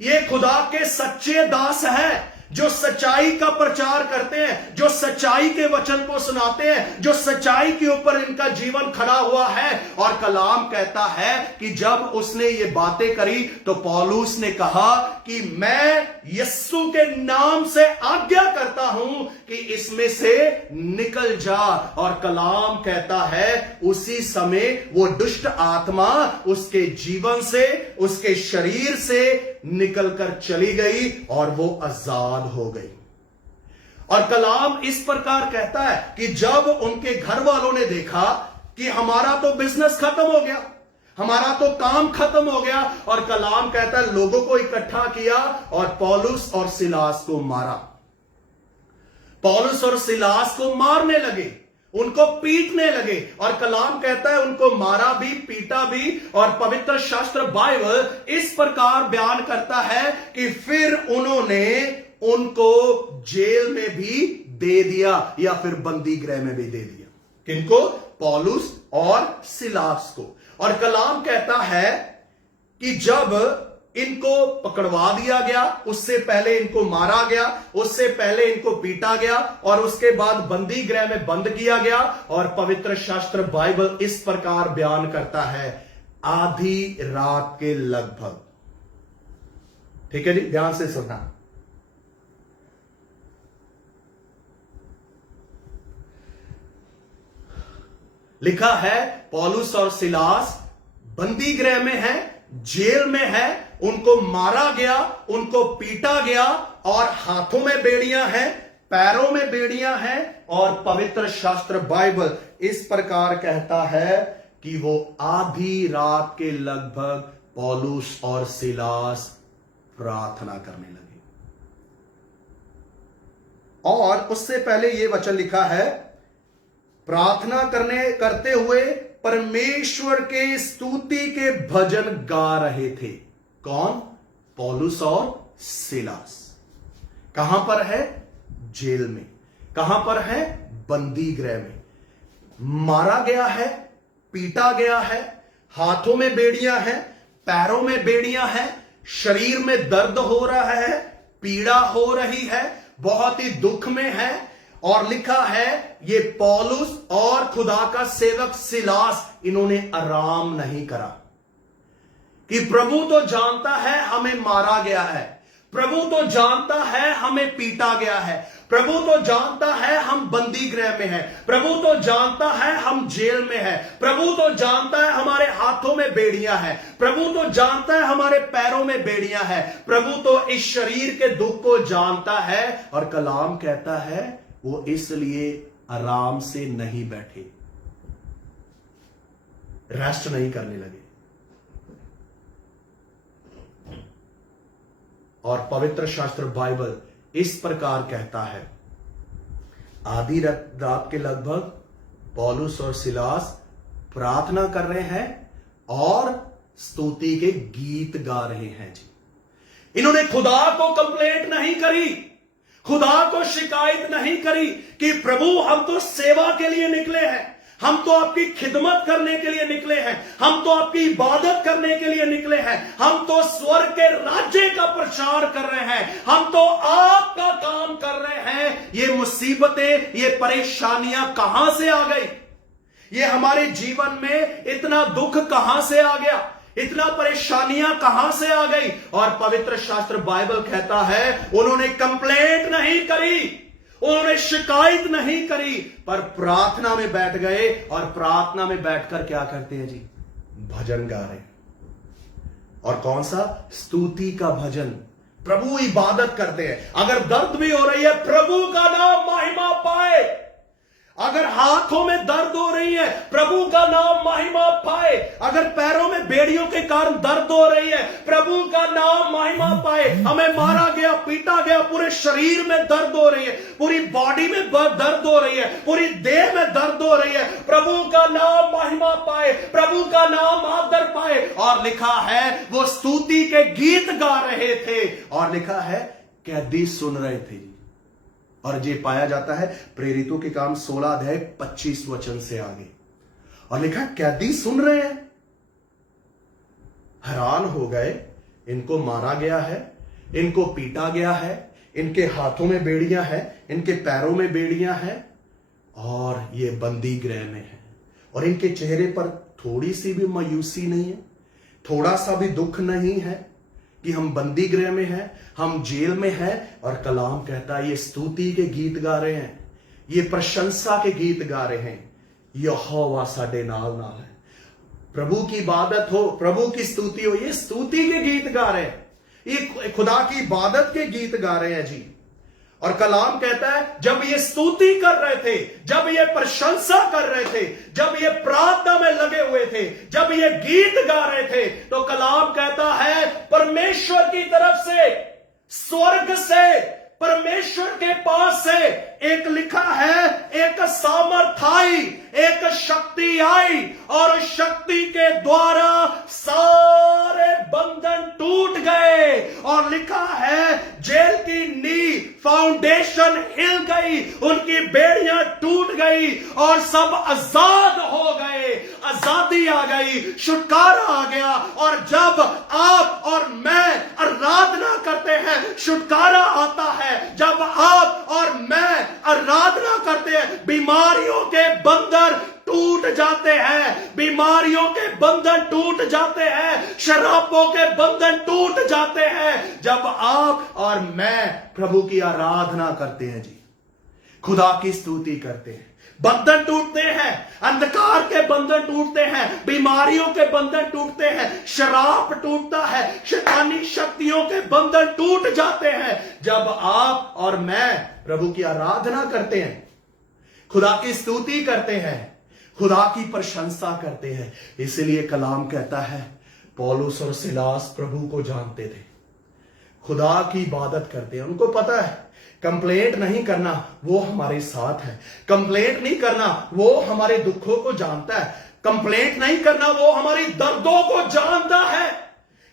ये खुदा के सच्चे दास हैं, जो सच्चाई का प्रचार करते हैं, जो सच्चाई के वचन को सुनाते हैं, जो सच्चाई के ऊपर इनका जीवन खड़ा हुआ है। और कलाम कहता है कि जब उसने ये बातें करी तो पौलुस ने कहा कि मैं यीशु के नाम से आज्ञा करता हूं कि इसमें से निकल जा। और कलाम कहता है उसी समय वो दुष्ट आत्मा उसके जीवन से, उसके शरीर से निकलकर चली गई और वो आजाद हो गई। और कलाम इस प्रकार कहता है कि जब उनके घर वालों ने देखा कि हमारा तो बिजनेस खत्म हो गया, हमारा तो काम खत्म हो गया, और कलाम कहता है लोगों को इकट्ठा किया और पौलुस और सिलास को मारा। पौलुस और सिलास को मारने लगे, उनको पीटने लगे। और कलाम कहता है उनको मारा भी, पीटा भी। और पवित्र शास्त्र बाइबल इस प्रकार बयान करता है कि फिर उन्होंने उनको जेल में भी दे दिया, या फिर बंदी गृह में भी दे दिया। किनको? पौलुस और सिलास को। और कलाम कहता है कि जब इनको पकड़वा दिया गया, उससे पहले इनको मारा गया, उससे पहले इनको पीटा गया, और उसके बाद बंदी गृह में बंद किया गया। और पवित्र शास्त्र बाइबल इस प्रकार बयान करता है, आधी रात के लगभग। ठीक है जी, ध्यान से सुनना। लिखा है पौलुस और सिलास बंदी गृह में है, जेल में है, उनको मारा गया, उनको पीटा गया, और हाथों में बेड़ियां हैं, पैरों में बेड़ियां हैं। और पवित्र शास्त्र बाइबल इस प्रकार कहता है कि वो आधी रात के लगभग पौलुस और सिलास प्रार्थना करने लगे। और उससे पहले ये वचन लिखा है, प्रार्थना करते हुए परमेश्वर के स्तुति के भजन गा रहे थे। कौन? पौलुस और सिलास। कहां पर है? जेल में। कहां पर है? बंदी गृह में। मारा गया है, पीटा गया है, हाथों में बेड़ियां हैं, पैरों में बेड़ियां हैं, शरीर में दर्द हो रहा है, पीड़ा हो रही है, बहुत ही दुख में है। और लिखा है ये पौलुस और खुदा का सेवक सिलास, इन्होंने आराम नहीं करा। कि प्रभु तो जानता है हमें मारा गया है, प्रभु तो जानता है हमें पीटा गया है, प्रभु तो जानता है हम बंदी गृह में हैं, प्रभु तो जानता है हम जेल में हैं, प्रभु तो जानता है हमारे हाथों में बेड़ियां हैं, प्रभु तो जानता है हमारे पैरों में बेड़ियां हैं, प्रभु तो इस शरीर के दुख को जानता है। और कलाम कहता है वो इसलिए आराम से नहीं बैठे, रेस्ट नहीं करने लगे। और पवित्र शास्त्र बाइबल इस प्रकार कहता है, आधी रात के लगभग पौलुस और सिलास प्रार्थना कर रहे हैं और स्तुति के गीत गा रहे हैं जी। इन्होंने खुदा को कंप्लेंट नहीं करी, खुदा को शिकायत नहीं करी कि प्रभु हम तो सेवा के लिए निकले हैं, हम तो आपकी खिदमत करने के लिए निकले हैं, हम तो आपकी इबादत करने के लिए निकले हैं, हम तो स्वर्ग के राज्य का प्रचार कर रहे हैं, हम तो आपका काम कर रहे हैं। ये मुसीबतें, ये परेशानियां कहां से आ गई? ये हमारे जीवन में इतना दुख कहां से आ गया? इतना परेशानियां कहां से आ गई? और पवित्र शास्त्र बाइबल कहता है उन्होंने कंप्लेंट नहीं करी, उन्होंने शिकायत नहीं करी, पर प्रार्थना में बैठ गए। और प्रार्थना में बैठकर क्या करते हैं जी? भजन गा रहे। और कौन सा? स्तुति का भजन। प्रभु इबादत करते हैं। अगर दर्द भी हो रही है, प्रभु का नाम महिमा पाए। अगर हाथों में दर्द हो रही है, प्रभु का नाम महिमा पाए। अगर पैरों में बेड़ियों के कारण दर्द हो रही है, प्रभु का नाम महिमा पाए। हमें मारा गया, पीटा गया, पूरे शरीर में दर्द हो रही है, पूरी बॉडी में दर्द हो रही है, पूरी देह में दर्द हो रही है, प्रभु का नाम महिमा पाए, प्रभु का नाम आदर पाए। और लिखा है वो स्तुति के गीत गा रहे थे। और लिखा है कैदी सुन रहे थे। और ये पाया जाता है प्रेरितों के काम 16 अध्याय 25 वचन से आगे। और लिखा कैदी सुन रहे हैं, हैरान हो गए। इनको मारा गया है, इनको पीटा गया है, इनके हाथों में बेड़ियां हैं, इनके पैरों में बेड़ियां हैं, और ये बंदी गृह में है। और इनके चेहरे पर थोड़ी सी भी मायूसी नहीं है, थोड़ा सा भी दुख नहीं है कि हम बंदी गृह में हैं, हम जेल में हैं। और कलाम कहता है ये स्तुति के गीत गा रहे हैं, ये प्रशंसा के गीत गा रहे हैं। यहोवा साडे नाल नाल है। प्रभु की इबादत हो, प्रभु की स्तुति हो, ये स्तुति के गीत गा रहे हैं, ये खुदा की इबादत के गीत गा रहे हैं जी। और कलाम कहता है जब ये स्तुति कर रहे थे, जब ये प्रशंसा कर रहे थे, जब ये प्रार्थना में लगे हुए थे, जब ये गीत गा रहे थे, तो कलाम कहता है परमेश्वर की तरफ से, स्वर्ग से, परमेश्वर के पास से एक लिखा है, एक सामर्थ आई, एक शक्ति आई, और शक्ति के द्वारा सारे बंधन टूट गए। और लिखा है जेल की नींव, फाउंडेशन हिल गई, उनकी बेड़ियां टूट गई और सब आजाद हो गए। आजादी आ गई, छुटकारा आ गया। और जब आप और मैं आराधना करते हैं, छुटकारा आता है। जब आप और मैं आराधना करते हैं, बीमारियों के बंधन टूट जाते हैं, बीमारियों के बंधन टूट जाते हैं, शराबों के बंधन टूट जाते हैं। जब आप और मैं प्रभु की आराधना करते हैं जी, खुदा की स्तुति करते हैं, बंधन टूटते हैं, अंधकार के बंधन टूटते हैं, बीमारियों के बंधन टूटते हैं, शराब टूटता है, शैतानी शक्तियों के बंधन टूट जाते हैं। जब आप और मैं प्रभु की आराधना करते हैं, खुदा की स्तुति करते हैं, खुदा की प्रशंसा करते हैं। इसलिए कलाम कहता है पौलुस और सिलास प्रभु को जानते थे, खुदा की इबादत करते हैं। उनको पता है कंप्लेंट नहीं करना वो हमारे साथ है, कंप्लेंट नहीं करना वो हमारे दुखों को जानता है, कंप्लेंट नहीं करना वो हमारी दर्दों को जानता है,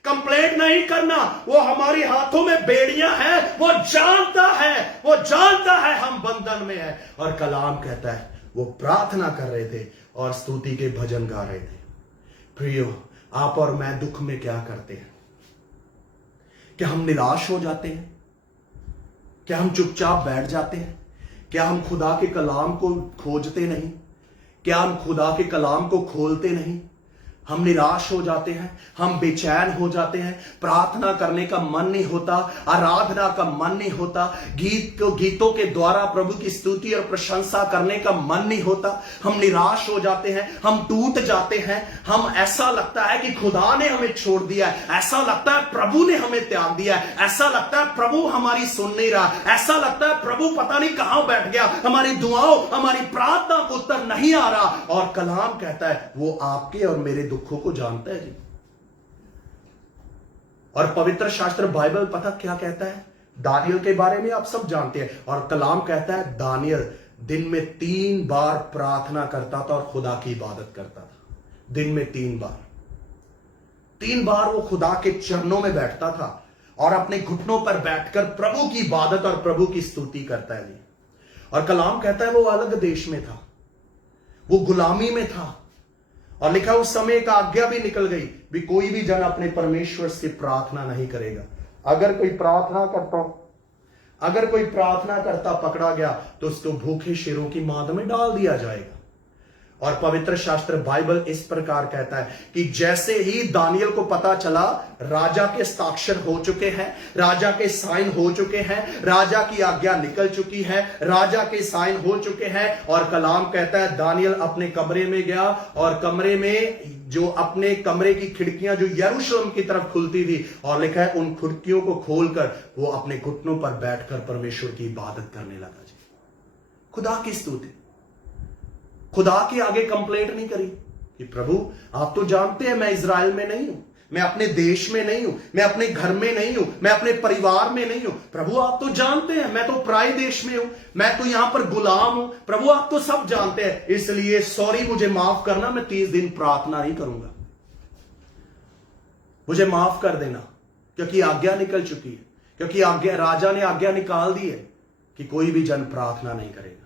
कंप्लेंट नहीं करना वो हमारी हाथों में बेड़ियां हैं, वो जानता है, वो जानता है हम बंधन में है। और कलाम कहता है वो प्रार्थना कर रहे थे और स्तुति के भजन गा रहे थे। प्रियो, आप और मैं दुख में क्या करते हैं? क्या हम निराश हो जाते हैं? क्या हम चुपचाप बैठ जाते हैं? क्या हम खुदा के कलाम को खोजते नहीं? क्या हम खुदा के कलाम को खोलते नहीं? हम निराश हो जाते हैं, हम बेचैन हो जाते हैं, प्रार्थना करने का मन नहीं होता, आराधना का मन नहीं होता, गीतों के द्वारा प्रभु की स्तुति और प्रशंसा करने का मन नहीं होता। हम निराश हो जाते हैं, हम टूट जाते हैं, हम ऐसा लगता है कि खुदा ने हमें छोड़ दिया है, ऐसा लगता है प्रभु ने हमें त्याग दिया है, ऐसा लगता है प्रभु हमारी सुन नहीं रहा, ऐसा लगता है प्रभु पता नहीं कहां बैठ गया, हमारी दुआओं, हमारी प्रार्थना को उत्तर नहीं आ रहा। और कलाम कहता है वो आपके और मेरे दुखों को जानता है जी। और पवित्र शास्त्र बाइबल पता क्या कहता है? दानियल के बारे में आप सब जानते हैं। और कलाम कहता है दानियल दिन में 3 बार प्रार्थना करता था और खुदा की इबादत करता था। दिन में 3 बार वो खुदा के चरणों में बैठता था और अपने घुटनों पर बैठकर प्रभु की इबादत और प्रभु की स्तुति करता है। और कलाम कहता है वो अलग देश में था, वो गुलामी में था, और लिखा उस समय एक आज्ञा भी निकल गई भी कोई भी जन अपने परमेश्वर से प्रार्थना नहीं करेगा। अगर कोई प्रार्थना करता पकड़ा गया तो उसको भूखे शेरों की मांद में डाल दिया जाएगा। और पवित्र शास्त्र बाइबल इस प्रकार कहता है कि जैसे ही दानियल को पता चला राजा के हस्ताक्षर हो चुके हैं, राजा के साइन हो चुके हैं, राजा की आज्ञा निकल चुकी है, राजा के साइन हो चुके हैं, और कलाम कहता है दानियल अपने कमरे में गया और कमरे में जो अपने कमरे की खिड़कियां जो यरूशलेम की तरफ खुलती थी, और लिखा है उन खिड़कियों को खोलकर वो अपने घुटनों पर बैठकर परमेश्वर की इबादत करने लगा। जी, खुदा की स्तुति। खुदा के आगे कंप्लेंट नहीं करी कि प्रभु आप तो जानते हैं मैं इज़राइल में नहीं हूं, मैं अपने देश में नहीं हूं, मैं अपने घर में नहीं हूं, मैं अपने परिवार में नहीं हूं। प्रभु आप तो जानते हैं मैं तो पराए देश में हूं, मैं तो यहां पर गुलाम हूं। प्रभु आप तो सब जानते हैं, इसलिए सॉरी मुझे माफ करना, मैं 30 दिन प्रार्थना नहीं करूंगा, मुझे माफ कर देना, क्योंकि आज्ञा निकल चुकी है, क्योंकि राजा ने आज्ञा निकाल दी है कि कोई भी जन प्रार्थना नहीं करेगा।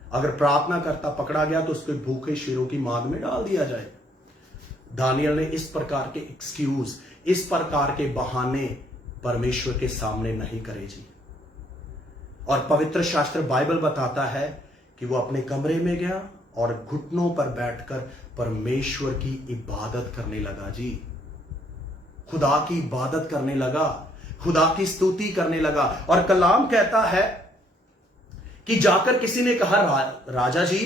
अगर प्रार्थना करता पकड़ा गया तो उसको भूखे शेरों की मांद में डाल दिया जाएगा। दानियल ने इस प्रकार के एक्सक्यूज, इस प्रकार के बहाने परमेश्वर के सामने नहीं करे जी। और पवित्र शास्त्र बाइबल बताता है कि वो अपने कमरे में गया और घुटनों पर बैठकर परमेश्वर की इबादत करने लगा जी। खुदा की इबादत करने लगा, खुदा की स्तुति करने लगा। और कलाम कहता है कि जाकर किसी ने कहा राजा जी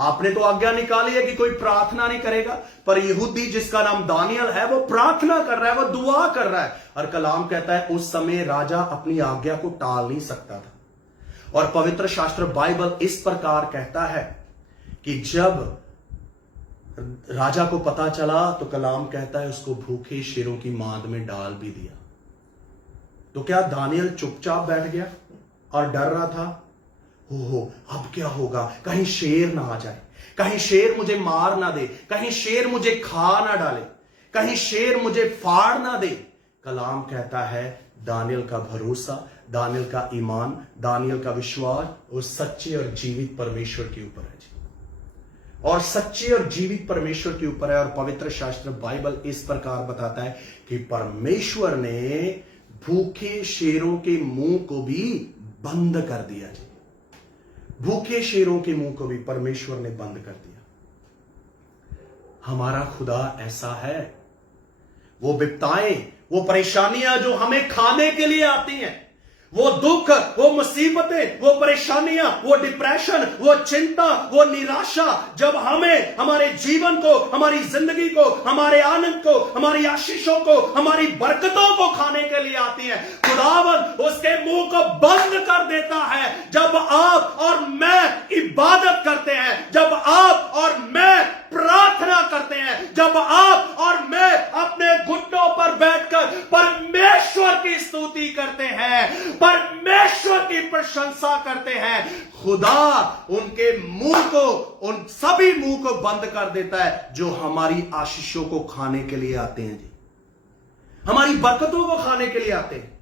आपने तो आज्ञा निकाली है कि कोई प्रार्थना नहीं करेगा, पर यहूदी जिसका नाम दानियल है वो प्रार्थना कर रहा है, वो दुआ कर रहा है। और कलाम कहता है उस समय राजा अपनी आज्ञा को टाल नहीं सकता था। और पवित्र शास्त्र बाइबल इस प्रकार कहता है कि जब राजा को पता चला तो कलाम कहता है उसको भूखे शेरों की मांद में डाल भी दिया। तो क्या दानियल चुपचाप बैठ गया और डर रहा था? हो अब क्या होगा, कहीं शेर ना आ जाए, कहीं शेर मुझे मार ना दे, कहीं शेर मुझे खा ना डाले, कहीं शेर मुझे फाड़ ना दे। कलाम कहता है दानियल का भरोसा, दानियल का ईमान, दानियल का विश्वास उस सच्चे और जीवित परमेश्वर के ऊपर है जी, और सच्चे और जीवित परमेश्वर के ऊपर है। और पवित्र शास्त्र बाइबल इस प्रकार बताता है कि परमेश्वर ने भूखे शेरों के मुंह को भी बंद कर दिया जी। भूखे शेरों के मुंह को भी परमेश्वर ने बंद कर दिया। हमारा खुदा ऐसा है, वो विपताएं, वो परेशानियां जो हमें खाने के लिए आती हैं, वो दुख, वो मुसीबतें, वो परेशानियां, वो डिप्रेशन, वो चिंता, वो निराशा जब हमें हमारे जीवन को, हमारी जिंदगी को, हमारे आनंद को, हमारी आशीषों को, हमारी बरकतों को खाने के लिए आती है, खुदावंद उसके मुंह को बंद कर देता है। जब आप और मैं इबादत करते हैं, जब आप और मैं प्रार्थना करते हैं, जब आप और मैं अपने घुटनों पर बैठकर परमेश्वर की स्तुति करते हैं, परमेश्वर की प्रशंसा करते हैं, खुदा उनके मुंह को, उन सभी मुंह को बंद कर देता है जो हमारी आशीषों को खाने के लिए आते हैं जी, हमारी बरकतों को खाने के लिए आते हैं,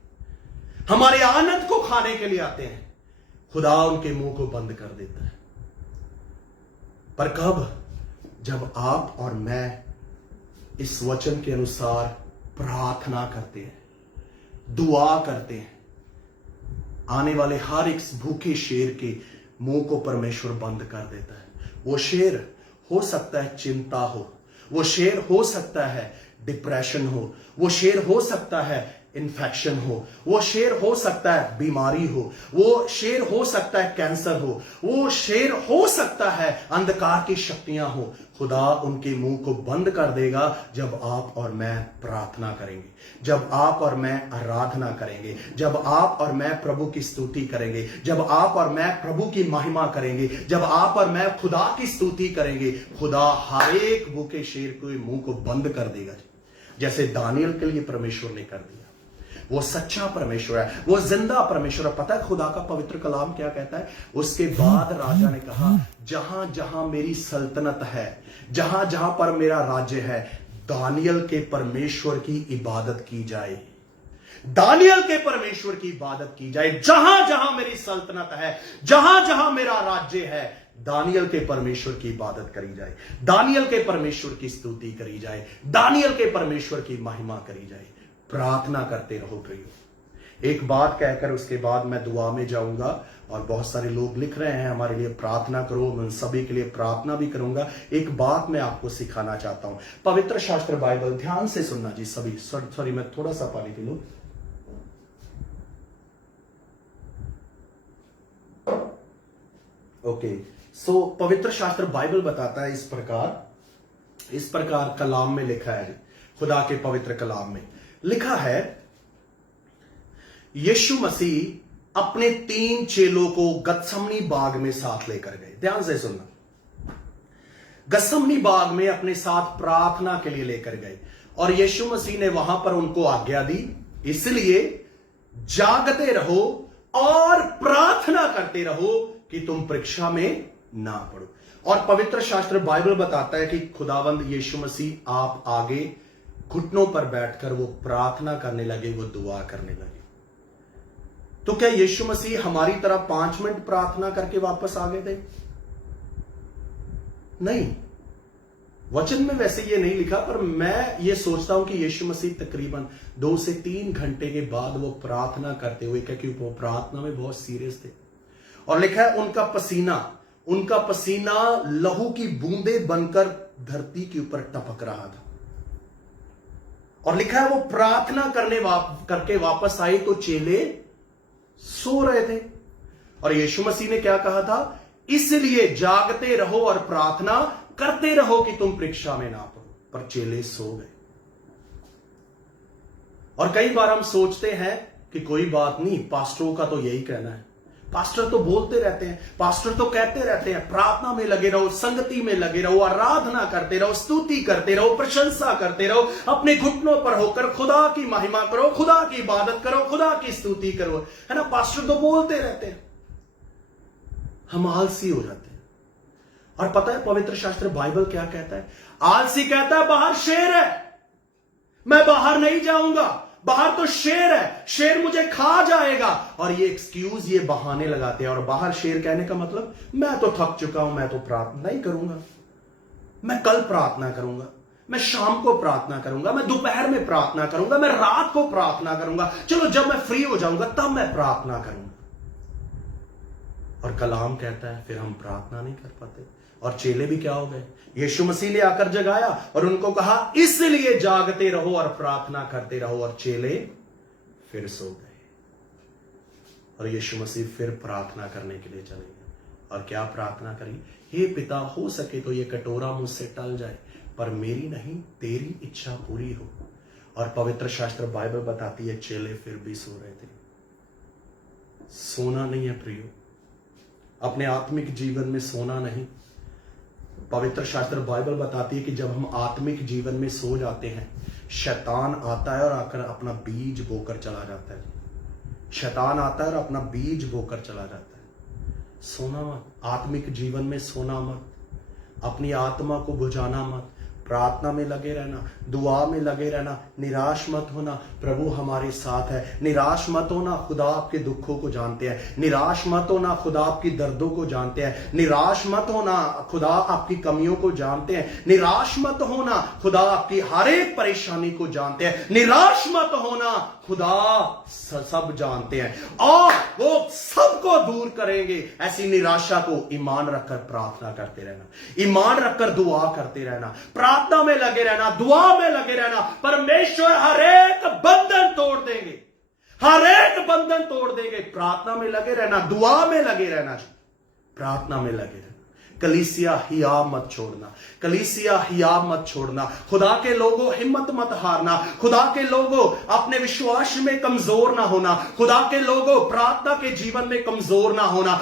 हमारे आनंद को खाने के लिए आते हैं। खुदा उनके मुंह को बंद कर देता है। पर कब? जब आप और मैं इस वचन के अनुसार प्रार्थना करते हैं, दुआ करते हैं, आने वाले हर एक भूखे शेर के मुंह को परमेश्वर बंद कर देता है। वो शेर हो सकता है चिंता हो, वो शेर हो सकता है डिप्रेशन हो, वो शेर हो सकता है इन्फेक्शन हो, वो शेर हो सकता है बीमारी हो, वो शेर हो सकता है कैंसर हो, वो शेर हो सकता है अंधकार की शक्तियां हो। खुदा उनके मुंह को बंद कर देगा जब आप और मैं प्रार्थना करेंगे, जब आप और मैं आराधना करेंगे, जब आप और मैं प्रभु की स्तुति करेंगे, जब आप और मैं प्रभु की महिमा करेंगे, जब आप और मैं खुदा की स्तुति करेंगे। खुदा हर एक भूखे शेर के मुंह को बंद कर देगा, जैसे दानियल के लिए परमेश्वर ने कर दिया। वो सच्चा परमेश्वर है, वो जिंदा परमेश्वर है। पता है खुदा का पवित्र कलाम क्या कहता है? उसके बाद राजा ने कहा, जहां जहां मेरी सल्तनत है, जहां जहां पर मेरा राज्य है, दानियल के परमेश्वर की इबादत की जाए। दानियल के परमेश्वर की इबादत की जाए। जहां जहां मेरी सल्तनत है, जहां जहां मेरा राज्य है, दानियल के परमेश्वर की इबादत करी जाए, दानियल के परमेश्वर की स्तुति करी जाए, दानियल के परमेश्वर की महिमा करी जाए। प्रार्थना करते रहो प्रियो। एक बात कहकर उसके बाद मैं दुआ में जाऊंगा, और बहुत सारे लोग लिख रहे हैं हमारे लिए प्रार्थना करो, मैं सभी के लिए प्रार्थना भी करूंगा। एक बात मैं आपको सिखाना चाहता हूं, पवित्र शास्त्र बाइबल, ध्यान से सुनना जी सभी। सॉरी मैं थोड़ा सा पानी पी लूं। ओके, सो पवित्र शास्त्र बाइबल बताता है इस प्रकार कलाम में लिखा है, खुदा के पवित्र कलाम में लिखा है, यीशु मसीह अपने 3 चेलों को गत्समनी बाग में साथ लेकर गए। ध्यान से सुनना, गत्समनी बाग में अपने साथ प्रार्थना के लिए लेकर गए, और यीशु मसीह ने वहां पर उनको आज्ञा दी, इसलिए जागते रहो और प्रार्थना करते रहो कि तुम परीक्षा में ना पड़ो। और पवित्र शास्त्र बाइबल बताता है कि खुदावंद यीशु मसीह आप आगे घुटनों पर बैठकर वो प्रार्थना करने लगे, वो दुआ करने लगे। तो क्या यीशु मसीह हमारी तरह 5 मिनट प्रार्थना करके वापस आ गए थे? नहीं, वचन में वैसे ये नहीं लिखा, पर मैं ये सोचता हूं कि यीशु मसीह तकरीबन 2 से 3 घंटे के बाद वो प्रार्थना करते हुए, क्योंकि वो प्रार्थना में बहुत सीरियस थे, और लिखा है उनका पसीना लहू की बूंदें बनकर धरती के ऊपर टपक रहा था। और लिखा है वो प्रार्थना करके वापस आए तो चेले सो रहे थे, और यीशु मसीह ने क्या कहा था? इसलिए जागते रहो और प्रार्थना करते रहो कि तुम परीक्षा में ना पड़ो। पर चेले सो गए। और कई बार हम सोचते हैं कि कोई बात नहीं, पास्टरों का तो यही कहना है, पास्टर तो बोलते रहते हैं, पास्टर तो कहते रहते हैं प्रार्थना में लगे रहो, संगति में लगे रहो, आराधना करते रहो, स्तुति करते रहो, प्रशंसा करते रहो, अपने घुटनों पर होकर खुदा की महिमा करो, खुदा की इबादत करो, खुदा की स्तुति करो, है ना। पास्टर तो बोलते रहते हैं, हम आलसी हो जाते हैं। और पता है पवित्र शास्त्र बाइबल क्या कहता है? आलसी कहता है बाहर शेर है, मैं बाहर नहीं जाऊंगा, बाहर तो शेर है, शेर मुझे खा जाएगा। और ये एक्सक्यूज, ये बहाने लगाते हैं। और बाहर शेर कहने का मतलब, मैं तो थक चुका हूं, मैं तो प्रार्थना नहीं करूंगा, मैं कल प्रार्थना करूंगा, मैं शाम को प्रार्थना करूंगा, मैं दोपहर में प्रार्थना करूंगा, मैं रात को प्रार्थना करूंगा, चलो जब मैं फ्री हो जाऊंगा तब मैं प्रार्थना करूंगा। और कलाम कहता है फिर हम प्रार्थना नहीं कर पाते। और चेले भी क्या हो गए? यीशु मसीह ने आकर जगाया और उनको कहा इसलिए जागते रहो और प्रार्थना करते रहो, और चेले फिर सो गए। और यीशु मसीह फिर प्रार्थना करने के लिए चले गए। और क्या प्रार्थना करी? हे पिता, हो सके तो ये कटोरा मुझसे टल जाए, पर मेरी नहीं तेरी इच्छा पूरी हो। और पवित्र शास्त्र बाइबल बताती है चेले फिर भी सो रहे थे। सोना नहीं है प्रियो, अपने आत्मिक जीवन में सोना नहीं। पवित्र शास्त्र बाइबल बताती है कि जब हम आत्मिक जीवन में सो जाते हैं, शैतान आता है और आकर अपना बीज बोकर चला जाता है। शैतान आता है और अपना बीज बोकर चला जाता है। सोना मत, आत्मिक जीवन में सोना मत, अपनी आत्मा को बुझाना मत, प्रार्थना में लगे रहना, दुआ में लगे रहना, निराश मत होना, प्रभु हमारे साथ है। निराश मत होना, खुदा आपके दुखों को जानते हैं। निराश मत होना, खुदा आपकी दर्दों को जानते हैं। निराश मत होना, खुदा आपकी कमियों को जानते हैं। निराश मत होना, खुदा आपकी हर एक परेशानी को जानते हैं। निराश मत होना, खुदा सब जानते हैं और वो सबको दूर करेंगे। ऐसी निराशा को ईमान रखकर प्रार्थना करते रहना, ईमान रखकर दुआ करते रहना, प्रार्थना में लगे रहना, दुआ में लगे रहना। परमेश्वर हर एक बंधन तोड़ देंगे, हर एक बंधन तोड़ देंगे। प्रार्थना में लगे रहना, दुआ में लगे रहना, प्रार्थना में लगे रहना। कलीसिया हिया मत छोड़ना, कलीसिया हिया मत छोड़ना। खुदा के लोगों हिम्मत मत हारना, खुदा के लोगों अपने विश्वास में कमजोर ना होना, खुदा के लोगों प्रार्थना के जीवन में कमजोर ना होना,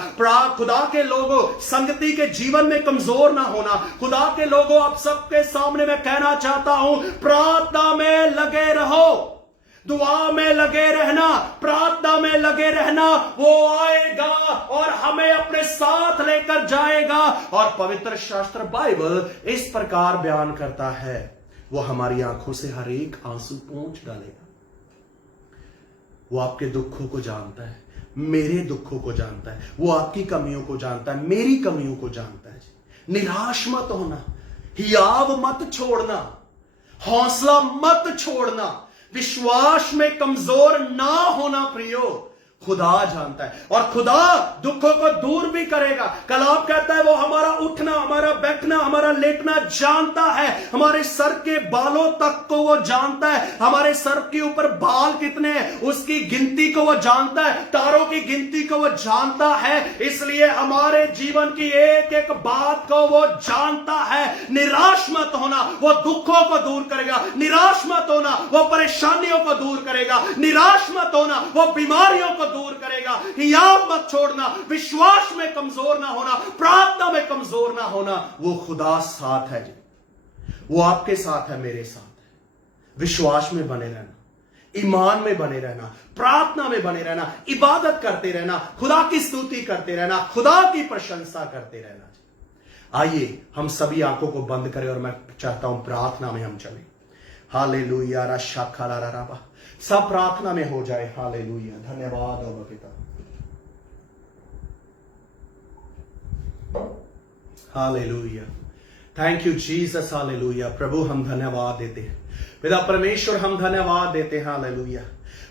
खुदा के लोगों संगति के जीवन में कमजोर ना होना। खुदा के लोगों आप सबके सामने मैं कहना चाहता हूं, प्रार्थना में लगे रहो, दुआ में लगे रहना, प्रार्थना में लगे रहना। वो आएगा और हमें अपने साथ लेकर जाएगा। और पवित्र शास्त्र बाइबल इस प्रकार बयान करता है, वो हमारी आंखों से हर एक आंसू पोंछ डालेगा। वो आपके दुखों को जानता है, मेरे दुखों को जानता है। वो आपकी कमियों को जानता है, मेरी कमियों को जानता है। निराश मत होना, हियाव मत छोड़ना, हौसला मत छोड़ना, विश्वास में कमजोर ना होना। प्रियो, खुदा जानता है और खुदा दुखों को दूर भी करेगा। कलाम कहता है वो हमारा उठना, हमारा बैठना, हमारा लेटना जानता है। हमारे सर के बालों तक को वो जानता है। हमारे सर के ऊपर बाल कितने हैं उसकी गिनती को वो जानता है। तारों की गिनती को वो जानता है। इसलिए हमारे जीवन की एक एक बात को वो जानता है। निराश मत होना, वो दुखों को दूर करेगा। निराश मत होना, वो परेशानियों को दूर करेगा। निराश मत होना, वो बीमारियों को दूर करेगा। हियाव मत छोड़ना, विश्वास में कमजोर ना होना, प्रार्थना में कमजोर ना होना। वो खुदा साथ है जी, वो आपके साथ है, मेरे साथ है। विश्वास में बने रहना, ईमान में बने रहना, प्रार्थना में बने रहना, इबादत करते रहना, खुदा की स्तुति करते रहना, खुदा की प्रशंसा करते रहना। आइए हम सभी आंखों को बंद करें और मैं चाहता हूं प्रार्थना में हम चलें। हालेलुया, राबा, सब प्रार्थना में हो जाए। हालेलुया, धन्यवाद हो पिता। Hallelujah, thank you Jesus. Hallelujah, प्रभु हम धन्यवाद देते हैं। पिता परमेश्वर हम धन्यवाद देते हैं। हालेलुया,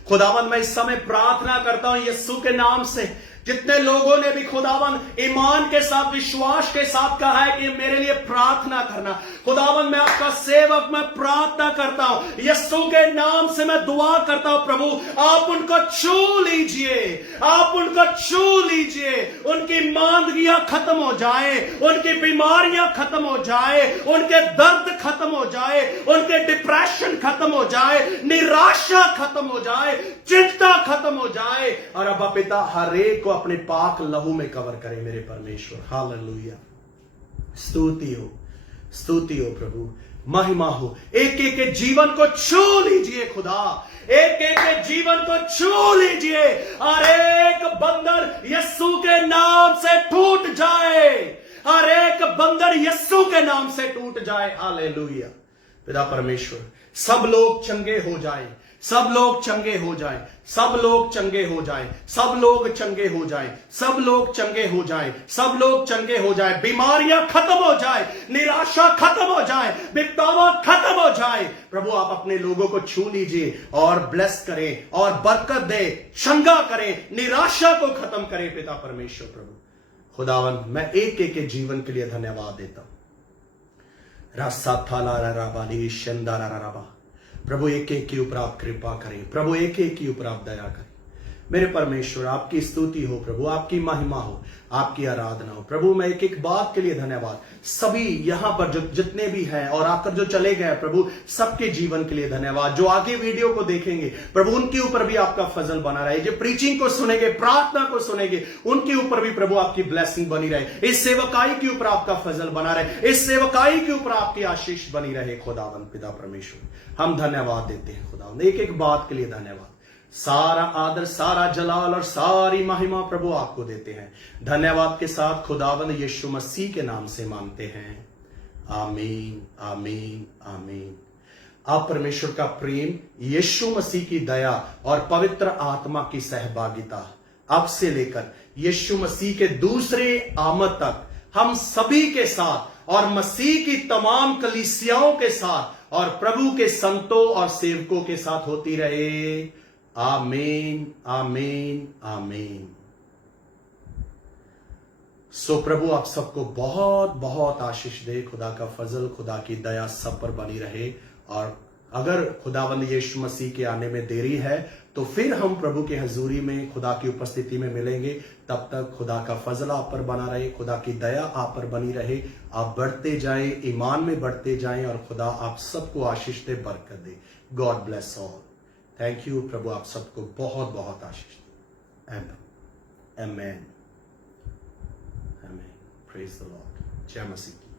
खुदावन मैं इस समय प्रार्थना करता हूं यीशु के नाम से, जितने लोगों ने भी खुदावन ईमान के साथ, विश्वास के साथ कहा है कि मेरे लिए प्रार्थना करना, खुदावन मैं आपका सेवक, मैं प्रार्थना करता हूं यीशु के नाम से, मैं दुआ करता हूं प्रभु आप उनको छू लीजिए, आप उनको छू लीजिए। उनकी मांदगियां खत्म हो जाए, उनकी बीमारियां खत्म हो जाए, उनके दर्द खत्म हो जाए, उनके डिप्रेशन खत्म हो जाए, निराशा खत्म हो जाए, चिंता खत्म हो जाए। और अब पिता हर एक को अपने पाक लहू में कवर करे मेरे परमेश्वर। हालेलुया, स्तुति हो प्रभु, महिमा हो। एक एक के जीवन को छू लीजिए खुदा, एक एक के जीवन को छू लीजिए। हर एक बंधन यीशु के नाम से टूट जाए, हर एक बंधन यीशु के नाम से टूट जाए। हालेलुया, पिता परमेश्वर सब लोग चंगे हो जाए, सब लोग चंगे हो जाएं, सब लोग चंगे हो जाएं, सब लोग चंगे हो जाएं, सब लोग चंगे हो जाएं, सब लोग चंगे हो जाएं। बीमारियां खत्म हो जाए, निराशा खत्म हो जाए, विपदाएं खत्म हो जाए। प्रभु आप अपने लोगों को छू लीजिए और ब्लेस करें और बरकत दे, चंगा करें, निराशा को खत्म करें। पिता परमेश्वर प्रभु खुदावन मैं एक एक के जीवन के लिए धन्यवाद देता हूं। प्रभु एक एक के ऊपर आप कृपा करें, प्रभु एक एक के ऊपर आप दया करें। मेरे परमेश्वर आपकी स्तुति हो प्रभु, आपकी महिमा हो, आपकी आराधना हो। प्रभु मैं एक एक बात के लिए धन्यवाद। सभी यहां पर जो जितने भी हैं और आकर जो चले गए प्रभु, सबके जीवन के लिए धन्यवाद। जो आगे वीडियो को देखेंगे प्रभु उनके ऊपर भी आपका फजल बना रहे। जो प्रीचिंग को सुनेंगे, प्रार्थना को सुनेंगे, उनके ऊपर भी प्रभु आपकी ब्लेसिंग बनी रहे। इस सेवकाई के ऊपर आपका फजल बना रहे, इस सेवकाई के ऊपर आपकी आशीष बनी रहे। खुदावन पिता परमेश्वर हम धन्यवाद देते हैं। खुदावन एक एक बात के लिए धन्यवाद। सारा आदर, सारा जलाल और सारी महिमा प्रभु आपको देते हैं। धन्यवाद के साथ खुदावंद यीशु मसीह के नाम से मांगते हैं, आमीन, आमीन, आमीन। आप परमेश्वर का प्रेम, यीशु मसीह की दया और पवित्र आत्मा की सहभागिता अब से लेकर यीशु मसीह के दूसरे आमद तक हम सभी के साथ और मसीह की तमाम कलीसियाओं के साथ और प्रभु के संतों और सेवकों के साथ होती रहे। आमीन, आमीन, आमीन। सो प्रभु आप सबको बहुत बहुत आशीष दे। खुदा का फजल, खुदा की दया सब पर बनी रहे। और अगर खुदावंद यीशु मसीह के आने में देरी है तो फिर हम प्रभु के हजूरी में, खुदा की उपस्थिति में मिलेंगे। तब तक खुदा का फजल आप पर बना रहे, खुदा की दया आप पर बनी रहे। आप बढ़ते जाएं, ईमान में बढ़ते जाएं और खुदा आप सबको आशीष दे, बरकत दे। God bless all. Thank you. प्रभु आप सबको बहुत बहुत आशीष दे। Amen, amen, amen. Praise the lord. जय मसीह।